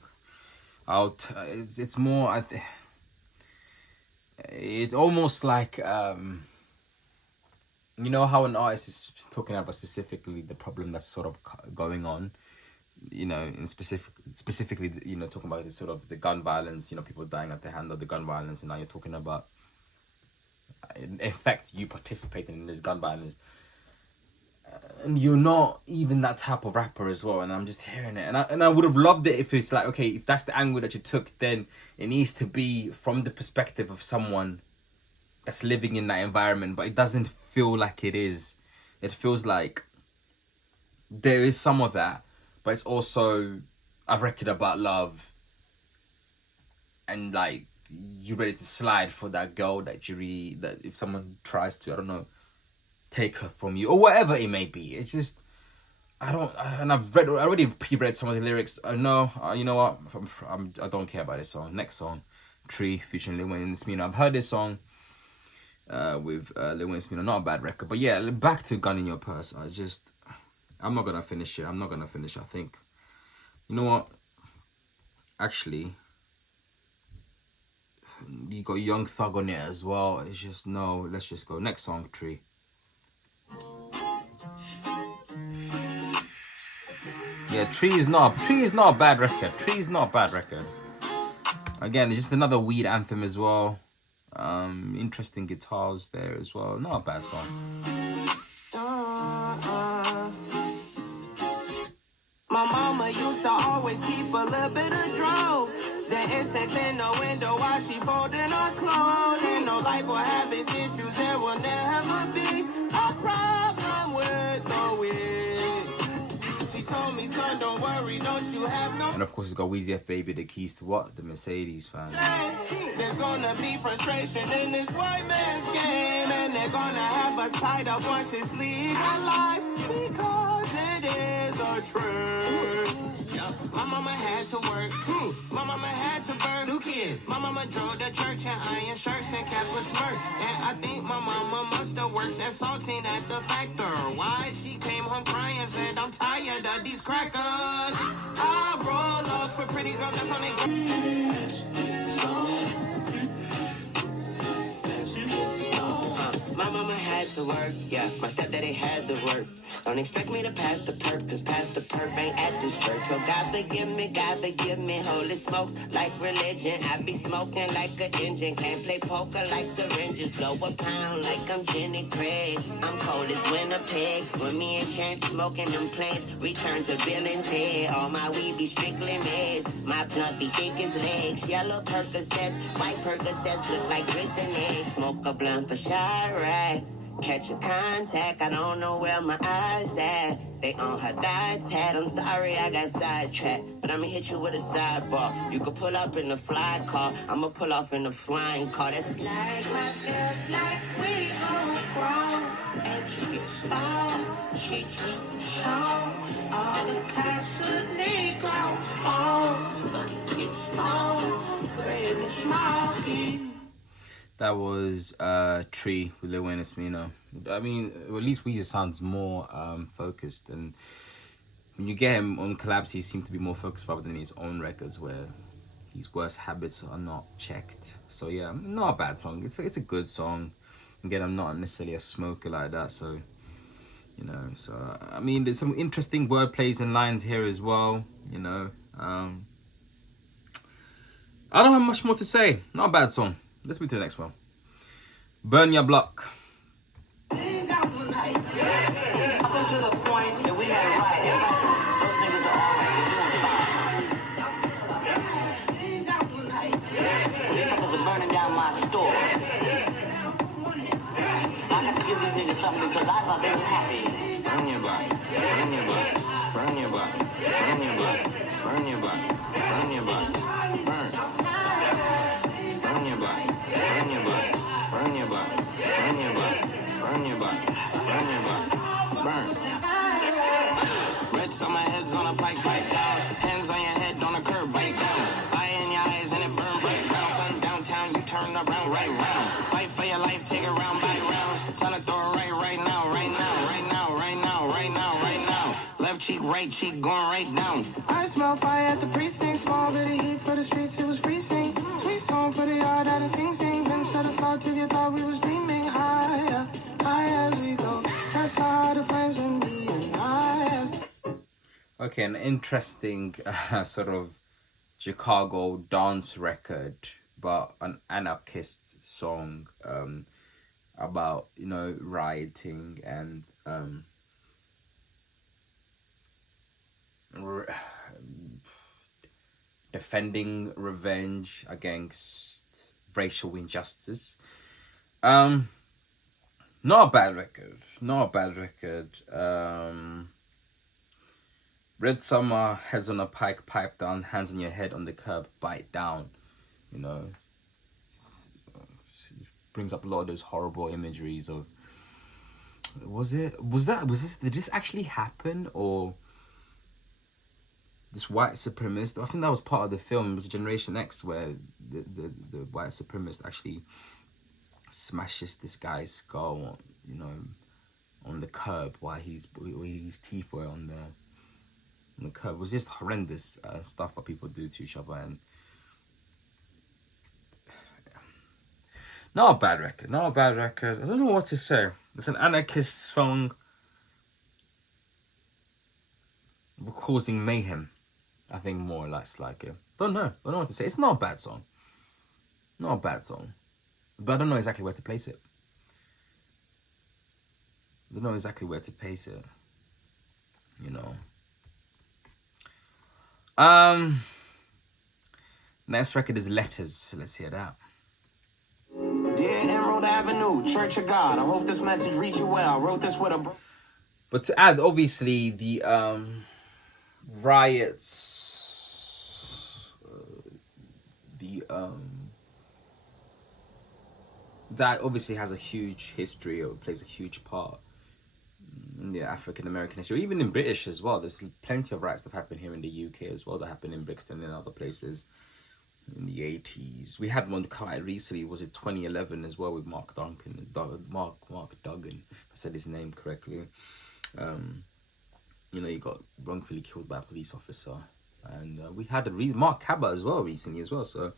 It's more, it's almost like, you know how an artist is talking about specifically the problem that's sort of going on, you know, in specifically, you know, talking about the sort of the gun violence, you know, people dying at the hand of the gun violence, and now you're talking about, in effect, you participating in this gun violence. And you're not even that type of rapper as well, and I'm just hearing it, and I would have loved it if it's like, okay, if that's the angle that you took, then it needs to be from the perspective of someone that's living in that environment, but it doesn't feel like it is. It feels like there is some of that, but it's also a record about love, and like you're ready to slide for that girl that that if someone tries to, I don't know, take her from you or whatever it may be. It's just, I already read some of the lyrics. No, you know what, I don't care about this song. Next song, Tree featuring Lil Wayne and Smino. I've heard this song with Lil Wayne and Smino. Not a bad record, but yeah, back to Gun in Your Purse. I'm not gonna finish it. I think, you know what, actually, you got Young Thug on it as well. It's just, no, let's just go. Next song, Tree. Yeah, Tree is not a bad record. Again, it's just another weed anthem as well. Interesting guitars there as well. Not a bad song. My mama used to always keep a little bit of drove. The incense in the window while she folding her clothes. And no life will have its issues. There will never be a problem with the weed. She told me, son, don't worry, don't you have no. And of course, it's got Weezy F Baby, the keys to what? The Mercedes, fam. There's gonna be frustration in this white man's game, and they're gonna have us tied up once it's legalized, because it is a trend. My mama had to work. My mama had to burn 2 kids. My mama drove to church in iron shirts and kept a smirk. And I think my mama must have worked at saltine at the factor. Why? She came home crying, said, I'm tired of these crackers. I roll up for pretty girls, that's on they. My mama had to work, yeah. My stepdaddy had to work. Don't expect me to pass the perk, cause pass the perk ain't at this church. So God forgive me, holy smokes, like religion. I be smoking like an engine, can't play poker like syringes. Blow a pound like I'm Jenny Craig. I'm cold as Winnipeg, when me and Chance smoking them planes. Return to Bill and Ted, all my weed be strictly meds. My blunt be thick as legs, yellow Percocets, white Percocets look like grits and eggs. Smoke a blunt for Chirac. Catch a contact, I don't know where my eyes at. They on her thigh tat, I'm sorry I got sidetracked. But I'ma hit you with a sidebar. You can pull up in the fly car, I'ma pull off in the flying car. That's like my girls, like we homegrown. And she get stoned, she just shown. All the castle Negro on. But it gets stoned, pretty smoky. That was Tree with Lil Wayne and Smino. I mean, at least Weezy sounds more focused, and when you get him on collabs, he seems to be more focused rather than his own records, where his worst habits are not checked. So yeah, not a bad song. It's a good song. Again, I'm not necessarily a smoker like that, so you know. So I mean, there's some interesting word plays and lines here as well. You know, I don't have much more to say. Not a bad song. Let's move to the next one. Burn Your Block. Up until the point that we had a right. Those niggas are all right. They're doing fine. These suckers are burning down my store. I got to give these niggas something because I thought they was happy. Burn your block, burn your block, burn your block, burn your block, burn your block, burn your block, burn. Burn your block, burn your block, burn your block, burn your block, burn your block, burn your block, burn. Reds on my head's on a bike down. Hands on your head on a curb, bite down. Fire in your eyes and it burn right round. Sun downtown, you turn around, right round. Fight for your life, take it round by round. Tell it throw it right now, right now, right now, right now, right now, right now. Left left cheek, right cheek, going right down. I smell fire at the precinct, small bit of heat for the streets, it was freezing. Sweet song for the yard out of Sing Sing. Then shut us out till you thought we was dreaming. Higher, higher as we go. That's how the flames and being high as... Okay, an interesting sort of Chicago dance record, but an anarchist song about, you know, rioting and defending revenge against racial injustice. Not a bad record. Not a bad record. Red Summer, heads on a pike, pipe down, hands on your head on the curb, bite down. You know, it brings up a lot of those horrible imageries of. Did this actually happen, or this white supremacist? I think that was part of the film. It was Generation X, where the white supremacist actually smashes this guy's skull, you know, on the curb while his teeth were on the curb. It was just horrendous stuff that people do to each other, and not a bad record. Not a bad record. I don't know what to say. It's an anarchist song causing mayhem. I think more or less like it. Don't know what to say. It's not a bad song. Not a bad song. But I don't know exactly where to place it. You know. Next record is Letters. Let's hear that. Dear Emerald Avenue, Church of God, I hope this message reached you well. I wrote this with a... But to add, obviously, the riots, that obviously has a huge history, or plays a huge part in the African American history, even in British as well. There's plenty of riots that happen here in the UK as well, that happen in Brixton and other places in the 80s. We had one quite recently, was it 2011 as well, with Mark Duggan, if I said his name correctly. You know, he got wrongfully killed by a police officer. And we had Mark Cabot as well recently as well. So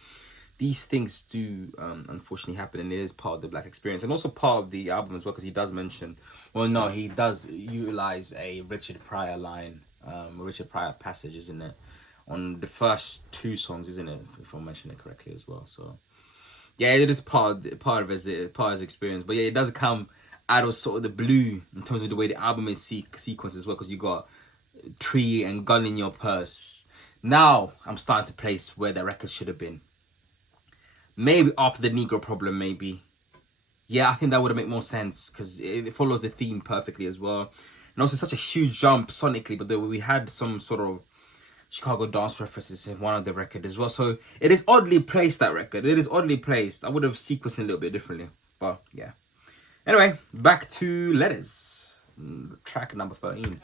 these things do unfortunately happen, and it is part of the Black experience, and also part of the album as well, because he does mention, he does utilize a Richard Pryor line, Richard Pryor passage, isn't it, on the first two songs, isn't it, if I mention it correctly as well. So yeah, it is part of his experience, but yeah, it does come out of sort of the blue in terms of the way the album is sequenced as well, because you got Tree and Gun in Your Purse. Now I'm starting to place where the record should have been. Maybe after the Negro Problem, maybe. Yeah, I think that would have made more sense, because it follows the theme perfectly as well. And also such a huge jump sonically, but we had some sort of Chicago dance references in one of the record as well. So it is oddly placed, that record. It is oddly placed. I would have sequenced it a little bit differently, but yeah. Anyway, back to Letters. Track number 13.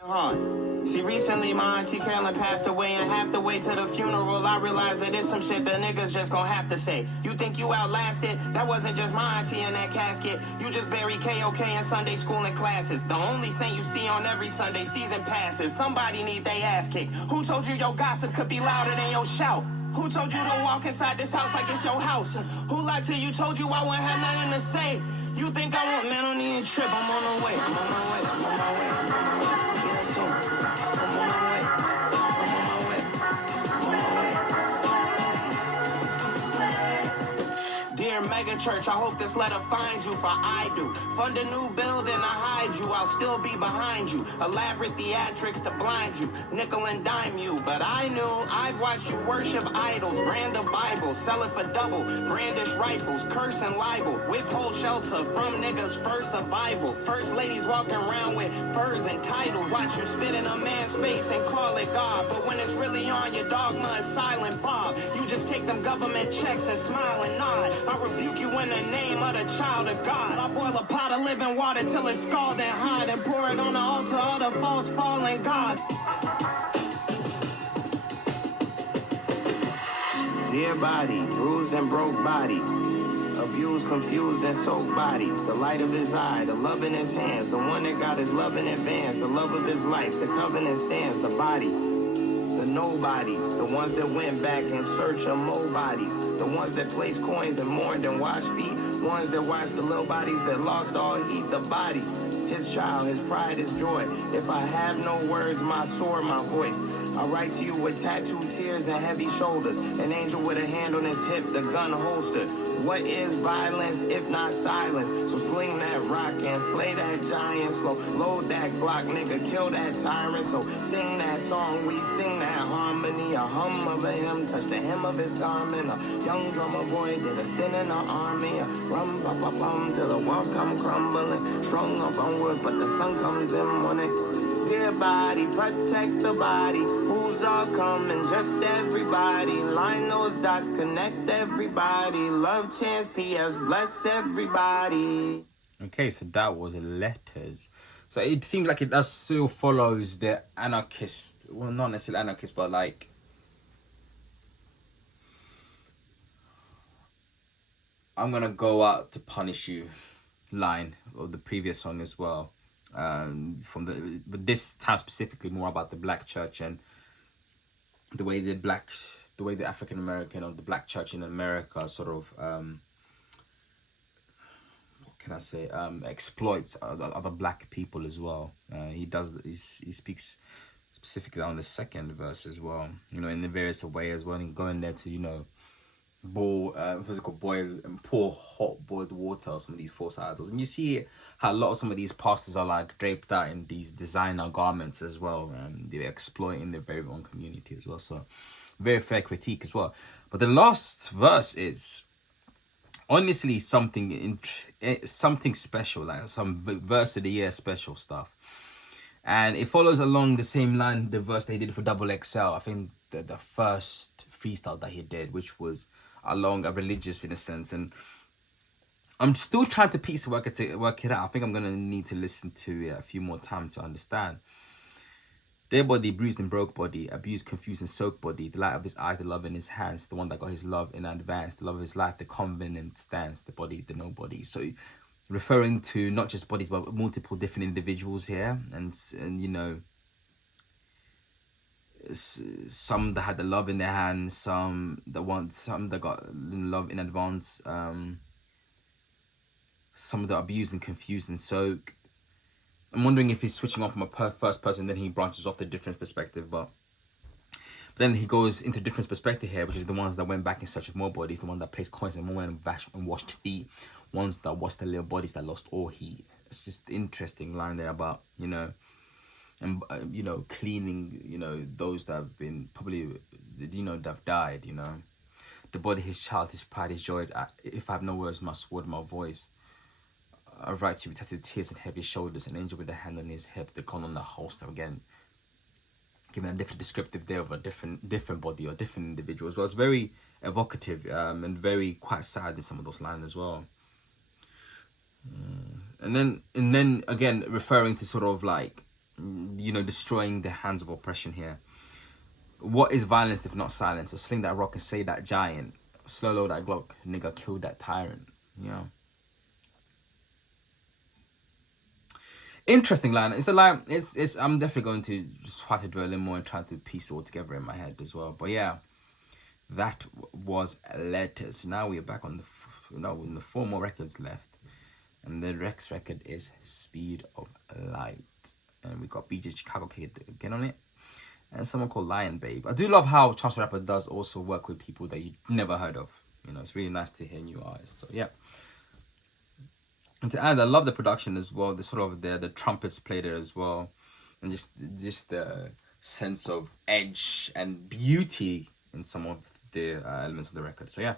See, recently my auntie Carolyn passed away, and I have to wait till the funeral. I realize that it's some shit that niggas just gonna have to say. You think you outlasted? That wasn't just my auntie in that casket. You just buried KOK in Sunday school and classes. The only saint you see on every Sunday season passes. Somebody need they ass kicked. Who told you your gossip could be louder than your shout? Who told you to walk inside this house like it's your house? Who lied to you, told you I wouldn't have nothing to say? You think I want, man, don't even trip. I'm on the way. I'm on my way. I'm on my way. I'm on my way. Get up soon. I'm on my way. I'm on my way. I'm on my way. Dear Mega Church, I hope this letter finds you, for I do. Fund a new building, I hide you. I'll still be behind you. Elaborate theatrics to blind you. Nickel and dime you. But I knew I've watched you worship idols. Brand a Bible, sell it for double. Brandish rifles, curse and libel. Withhold shelter from niggas' first survival. First ladies walking around with furs and titles. Watch you spit in a man's face and call it God. But when it's really on, your dogma is silent Bob. You just take them government checks and smile and nod. I rebuke you in the name of the child of God. I boil a pot of living water till it's scalded and hot, and pour it on the altar of the false fallen God. Dear body, bruised and broke body. A abused, confused, and so body. The light of his eye, the love in his hands, the one that got his love in advance, the love of his life, the covenant stands, the body. The nobodies, the ones that went back in search of more bodies, the ones that placed coins and mourned and washed feet, ones that watched the little bodies that lost all heat, the body. His child, his pride, his joy. If I have no words, my sword, my voice. I write to you with tattooed tears and heavy shoulders. An angel with a hand on his hip, the gun holster. What is violence if not silence? So sling that rock and slay that giant slow. Load that Glock, nigga, kill that tyrant. So sing that song, we sing that harmony. A hum of a hymn, touch the hem of his garment. A young drummer boy did a stint in the army. A rum, pum, pum, pum, till the walls come crumbling. Strung up on wood, but the sun comes in morning. Dear body, protect the body. Who's all coming? Just everybody. Line those dots, connect everybody. Love, chance, PS, bless everybody. Okay, so that was Letters. So it seems like it does still follows the anarchist, well, not necessarily anarchist, but like I'm gonna go out to punish you line of the previous song as well. But this time specifically more about the black church and the way the African American or the black church in America sort of what can I say, exploits other black people as well. He speaks specifically on the second verse as well, you know, in the various way as well, and going there to, you know, boil and pour hot boiled water on some of these false idols. And you see how a lot of some of these pastors are like draped out in these designer garments as well, and they're exploiting their very own community as well. So very fair critique as well. But the last verse is honestly something special, like some verse of the year special stuff. And it follows along the same line, the verse they did for Double XL. I think the first freestyle that he did, which was along a religious in a sense. And I'm still trying to piece work it out. I think I'm going to need to listen to it a few more times to understand. Their body, bruised and broke body, abused, confused and soaked body, the light of his eyes, the love in his hands, the one that got his love in advance, the love of his life, the covenant stance, the body, the nobody. So referring to not just bodies, but multiple different individuals here. And you know, some that had the love in their hands, some that got love in advance, some that are abused and confused and soaked. I'm wondering if he's switching off from a first person, then he branches off the different perspective, but then he goes into different perspective here, which is the ones that went back in search of more bodies, the one that placed coins and more and washed feet, ones that washed the little bodies that lost all heat. It's just interesting line there about, you know, and you know, cleaning, you know, those that have been probably, you know, that have died, you know, the body, his child, his pride, his joy. If I have no words, my sword, my voice, I write to you with tattered tears and heavy shoulders, an angel with a hand on his hip, the gun on the holster. Again, giving a different descriptive there of a different body or different individual as well. It's very evocative and very quite sad in some of those lines as well. And then again, referring to sort of like, you know, destroying the hands of oppression here. What is violence if not silence? So sling that rock and say that giant. Slow load that Glock, nigga, kill that tyrant. You know. Interesting line. It's a line. It's. I'm definitely going to just try to dwell in more and try to piece it all together in my head as well. But yeah, that was Letters. Now we are back on the 4 more records left, and the next record is Speed of Light, and we got BJ Chicago Kid again on it, and someone called Lion Babe. I do love how Chance the Rapper does also work with people that you never heard of. You know, it's really nice to hear new artists. So yeah. And to add, I love the production as well. The sort of the trumpets played there as well, and just the sense of edge and beauty in some of the elements of the record. So yeah.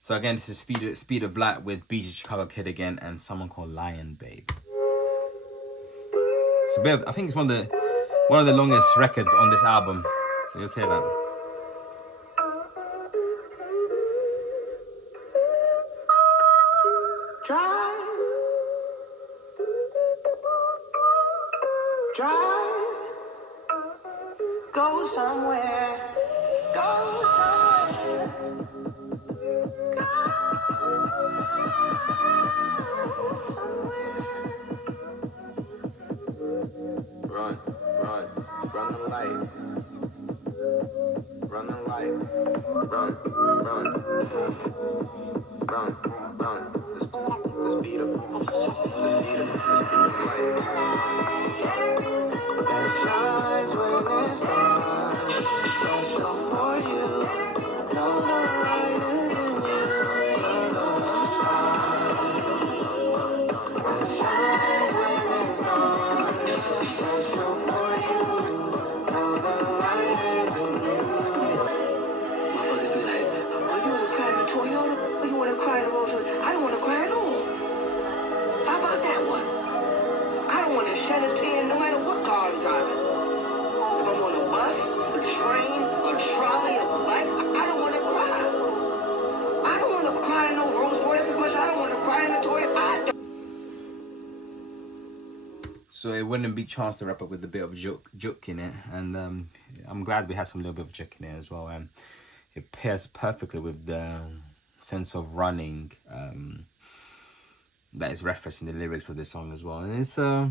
So again, this is Speed of Light with BG Chicago Kid again and someone called Lion Babe. It's a bit of, I think it's one of the longest records on this album. So let's hear that. Drive, go somewhere, go somewhere, go Run, run, run the light. Run the light. Run, run, run, run. The speed of light. That shines when it's dark. Special for you. Know the light is in you. You're the star. That shines when it's dark. Special for you. Know the light is in you. Motherfuckers be like, oh, you wanna cry in the Toyota? Or you wanna cry in the Rolls Royce? I don't wanna cry at all. How about that one? I don't wanna shed a tear no matter what car I'm driving. If I'm on a bus, a train, a trolley, a bike, I don't wanna cry. I don't wanna cry in no Rolls Royce as much as I don't wanna cry in a Toyota. So it wouldn't be chance to wrap up with a bit of juk in it, and I'm glad we had some little bit of juk in it as well, and it pairs perfectly with the sense of running that is referenced in the lyrics of the song as well, and it's a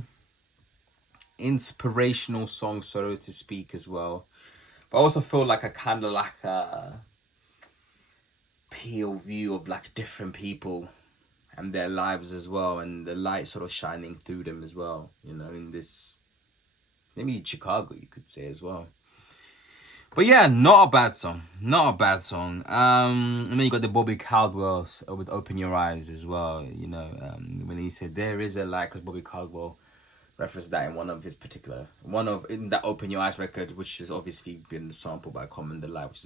inspirational song, so to speak, as well. But I also feel like a kind of like a POV of like different people and their lives as well, and the light sort of shining through them as well, you know, in this, maybe Chicago, you could say as well. But yeah, not a bad song, not a bad song. And then you got the Bobby Caldwell with Open Your Eyes as well, you know, when he said there is a light, because Bobby Caldwell referenced that in in that Open Your Eyes record, which has obviously been sampled by Common the Light, which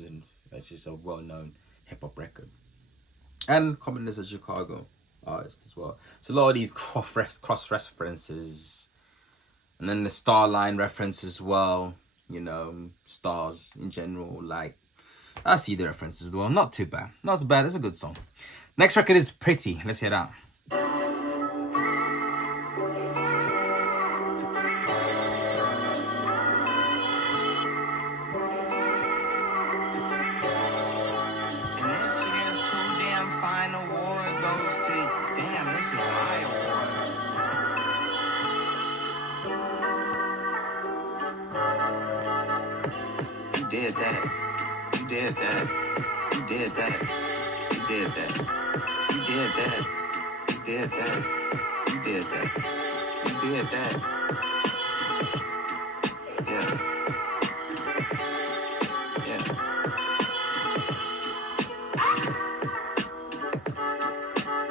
is a well-known hip-hop record. And Common is a Chicago artist as well. So a lot of these cross references, and then the Starline reference as well, you know, stars in general, like I see the references as well. Not too bad, not so bad. It's a good song. Next record is Pretty. Let's hear that. And this year's Too Damn Fine award goes to, damn, this is my award. You did that. You did that. You did that. You did that. You did that. You did that. You did that. You did that. Yeah. Yeah.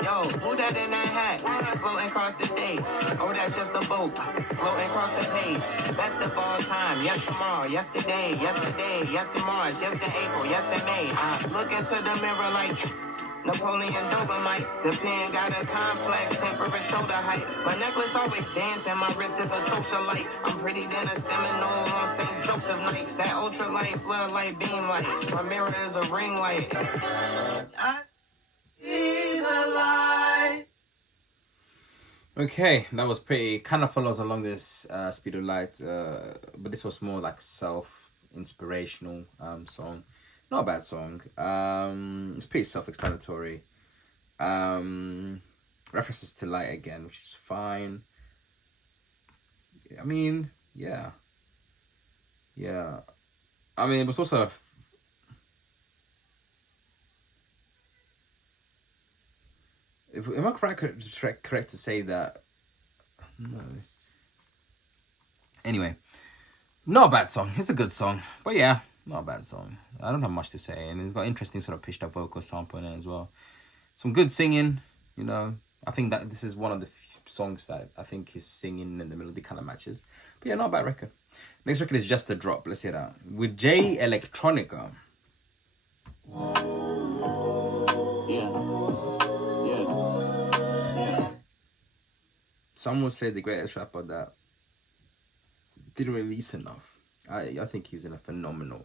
Yo, who that in that hat? Floating across the stage. Oh, that's just a boat. Floating across the page. Best of all time. Yes, tomorrow. Yesterday. Yesterday. Yes, in March. Yes, in April. Yes, in May. I look into the mirror like, yes. Napoleon Dolomite. The pen got a complex. Temperate shoulder height. My necklace always dancing. My wrist is a socialite. I'm pretty than a Seminole on St. Joseph night. That ultralight, floodlight, beam light. My mirror is a ring light. I see the light. Okay, that was pretty, kind of follows along this Speed of Light, but this was more like self-inspirational song. Not a bad song. It's pretty self-explanatory. References to light again, which is fine. I mean, yeah. I mean, it was also am I correct to say that? No. Anyway, not a bad song. It's a good song, but yeah, not a bad song. I don't have much to say, and it's got interesting sort of pitched up vocal sample in it as well. Some good singing, you know. I think that this is one of the songs that I think his singing and the melody kind of matches. But yeah, not a bad record. Next record is Just a Drop. Let's hear that with Jay Electronica. Some would say the greatest rapper that didn't release enough. I think he's in a phenomenal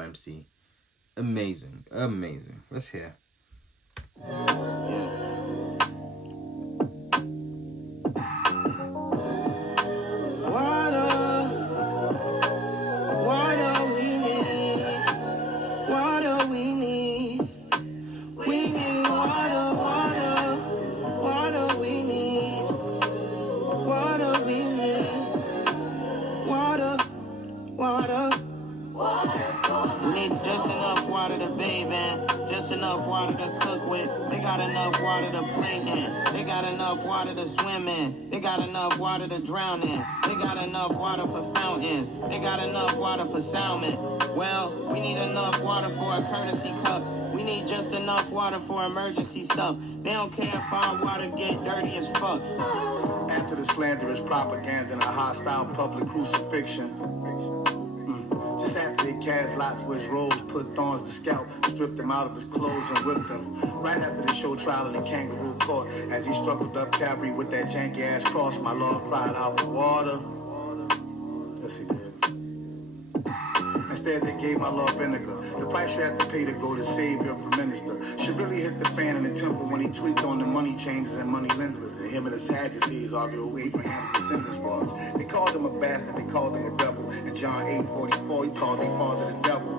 MC. Amazing. Let's hear. got enough water to play in. They got enough water to swim in. They got enough water to drown in. They got enough water for fountains. They got enough water for salmon. Well, we need enough water for a courtesy cup. We need just enough water for emergency stuff. They don't care if our water get dirty as fuck. After the slanderous propaganda and a hostile public crucifixion, just after they cast lots for his robes, put thorns to scalp, stripped him out of his clothes and whipped him. Right after the show trial in the kangaroo court, as he struggled up Calvary with that janky ass cross, my Lord cried out for water. Yes, he did. Instead, they gave my Lord vinegar. The price you have to pay to go to Savior for minister. Should really hit the fan in the temple when he tweaked on the money changers and money lenders. And him and the Sadducees argued who Abraham's descendants was. They called him a bastard, they called him a rebel. In John 8:44, he called their father the devil.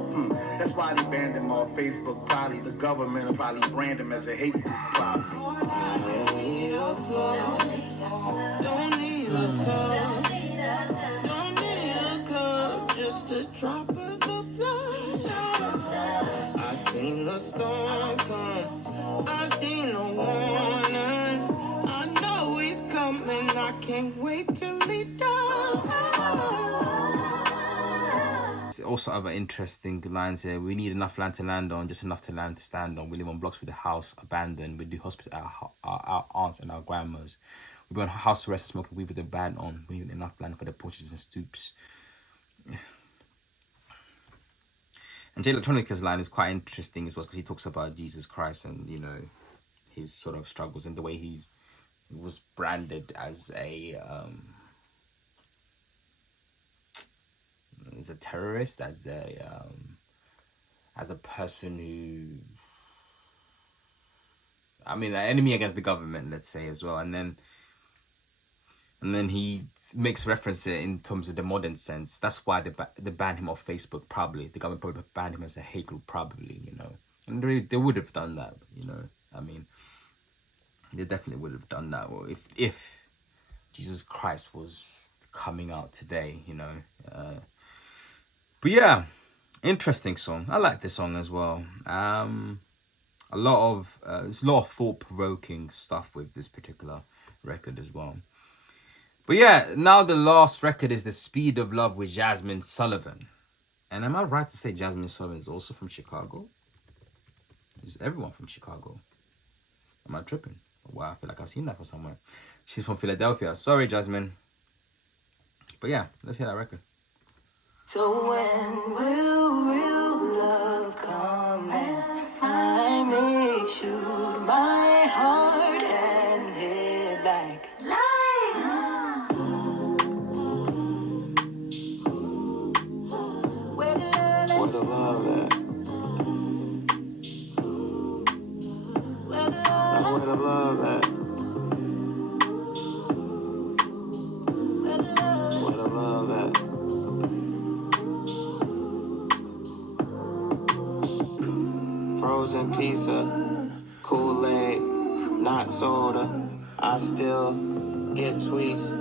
That's why they banned him off Facebook. Probably the government will probably brand him as a hate group. Probably. Don't need a flow. Don't need a tub. Don't need a cup. Just a drop of the blood. I seen the storm come. I seen the warnings. I know he's coming. I can't wait till he does. Also, other interesting lines here. We need enough land to land on, just enough to land to stand on. We live on blocks with the house abandoned. We do hospice at our aunts and our grandmas. We go on house arrest and smoking weed with the band on. We need enough land for the porches and stoops. And Jay Electronica's line is quite interesting as well, because he talks about Jesus Christ and, you know, his sort of struggles and the way he was branded as a terrorist, as a person who, I mean, an enemy against the government, let's say, as well. And then he makes reference to it in terms of the modern sense. That's why they banned him off Facebook, probably. The government probably banned him as a hate group, probably, you know. And they would have done that, you know. I mean, they definitely would have done that if Jesus Christ was coming out today, you know. But yeah, interesting song. I like this song as well. There's a lot of thought-provoking stuff with this particular record as well. But yeah, now the last record is The Speed of Love with Jasmine Sullivan. And am I right to say Jasmine Sullivan is also from Chicago? Is everyone from Chicago? Am I tripping? Wow, I feel like I've seen that from somewhere. She's from Philadelphia. Sorry, Jasmine. But yeah, let's hear that record. So when will real love come and find me? Shoot my heart and hit like Where the love at? Now where the love at? Where the love at? Frozen pizza, Kool-Aid, not soda. I still get tweets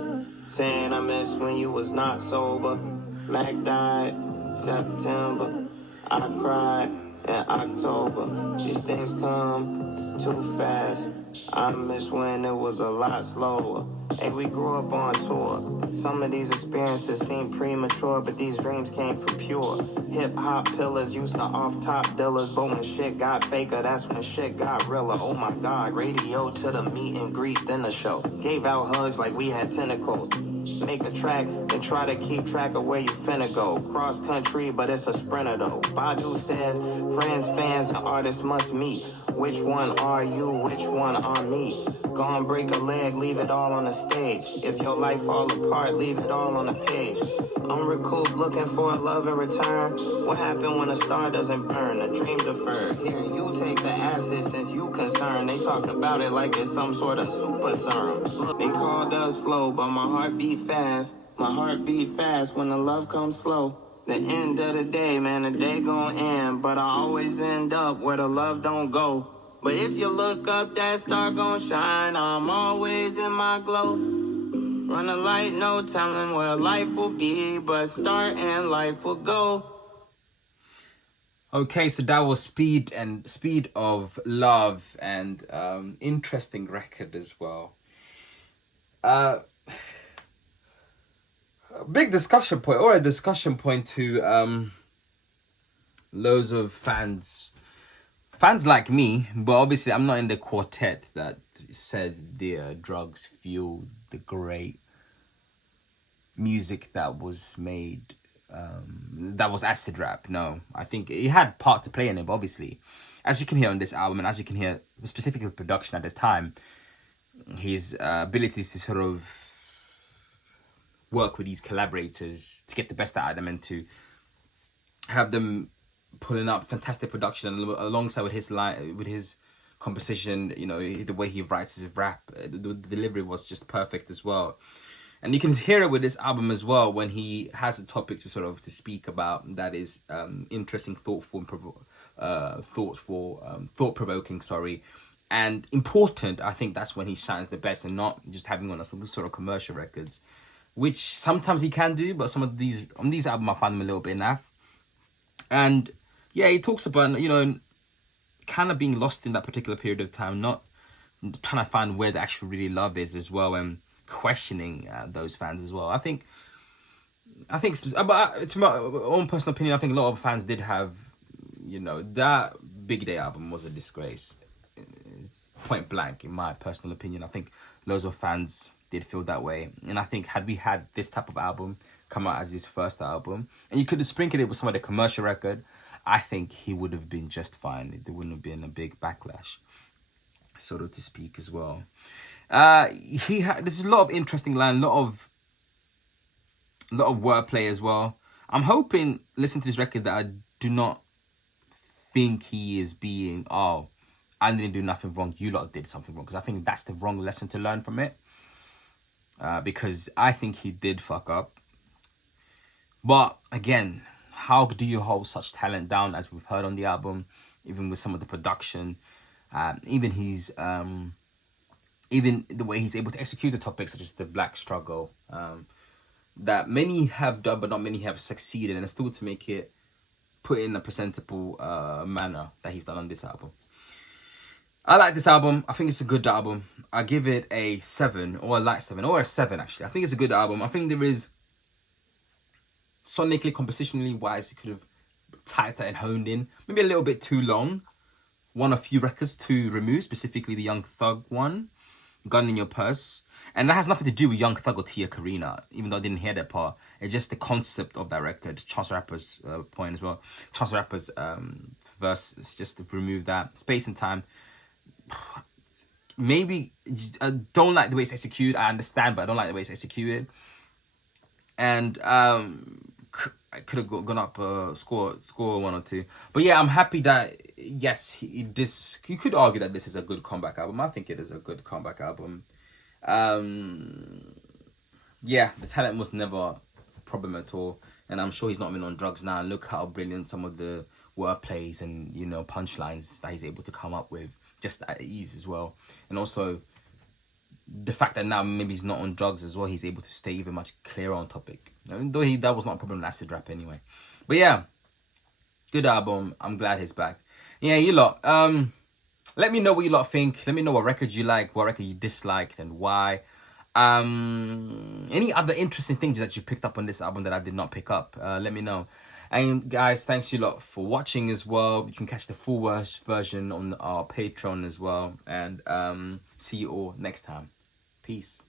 saying I miss when you was not sober. Mac died September. I cried in October. These things come too fast. I miss when it was a lot slower. Hey, we grew up on tour. Some of these experiences seem premature, but these dreams came from pure hip-hop pillars used to off-top dealers. But when shit got faker, that's when shit got realer. Oh my God, radio to the meet and greet, then the show. Gave out hugs like we had tentacles. Make a track and try to keep track of where you finna go. Cross country, but it's a sprinter though. Badu says, friends, fans, and artists must meet. Which one are you? Which one are me? Gone break a leg, leave it all on the stage. If your life fall apart, leave it all on the page. I'm recouped, looking for a love in return. What happened when a star doesn't burn? A dream deferred. Here, you take the acid since you concerned. They talk about it like it's some sort of super serum. Look, they called us slow, but my heart beat fast. My heart beat fast when the love comes slow. The end of the day, man, the day gon' end. But I always end up where the love don't go. But if you look up, that star gon' shine. I'm always in my glow. Run a light, no telling where life will be, but start and life will go. Okay, so that was Speed of Love, and interesting record as well. Big discussion point, or a discussion point to loads of fans like me, but obviously I'm not in the quartet that said the drugs fueled the great music that was made, that was acid rap. No, I think it had part to play in it, but obviously, as you can hear on this album, and as you can hear specifically with production at the time, his abilities to sort of work with these collaborators to get the best out of them and to have them pulling up fantastic production, and alongside with his composition, you know, the way he writes his rap, the delivery was just perfect as well. And you can hear it with this album as well, when he has a topic to sort of to speak about that is interesting, thoughtful, and thought-provoking, sorry, and important. I think that's when he shines the best, and not just having on some sort of commercial records, which sometimes he can do, but some of these on these albums I find him a little bit naff. And yeah, he talks about, you know, kind of being lost in that particular period of time, not trying to find where the actual really love is as well, and questioning those fans as well. I think, but to my own personal opinion, I think a lot of fans did have, you know, that Big Day album was a disgrace. It's point blank, in my personal opinion. I think loads of fans did feel that way, and I think had we had this type of album come out as his first album, and you could have sprinkled it with some of the commercial record, I think he would have been just fine. There wouldn't have been a big backlash, so to speak, as well. There's a lot of interesting line, a lot of wordplay as well. I'm hoping, listening to this record, that I do not think he is being, oh, I didn't do nothing wrong, you lot did something wrong, because I think that's the wrong lesson to learn from it. Because I think he did fuck up. But again, how do you hold such talent down, as we've heard on the album, even with some of the production, even his even the way he's able to execute the topics such as the black struggle, that many have done but not many have succeeded, and still to make it put in a presentable manner that he's done on this album. I like this album. I think it's a good album. I give it a 7, or a light 7, or a 7 actually. I think it's a good album. I think there is, sonically, compositionally wise, it could have tighter and honed in. Maybe a little bit too long. One of few records to remove, specifically the Young Thug one, Gun in Your Purse. And that has nothing to do with Young Thug or Tia Karina, even though I didn't hear that part. It's just the concept of that record. Chance the Rapper's point as well. Chance the Rapper's verse, it's just to remove that. Space and Time. Maybe I don't like the way it's executed. I understand, but I don't like the way it's executed. And I could have gone up score 1 or 2. But yeah, I'm happy that, yes, you could argue that this is a good comeback album. I think it is a good comeback album. Yeah, the talent was never a problem at all, and I'm sure he's not been on drugs now. Look how brilliant some of the wordplays and, you know, punchlines that he's able to come up with just at ease as well. And also the fact that now maybe he's not on drugs as well, he's able to stay even much clearer on topic. Though that was not a problem in acid rap anyway. But yeah, good album. I'm glad he's back. Yeah, you lot. Let me know what you lot think. Let me know what record you like, what record you disliked, and why. Any other interesting things that you picked up on this album that I did not pick up, let me know. And guys, thanks you lot for watching as well. You can catch the full version on our Patreon as well. And see you all next time. Peace.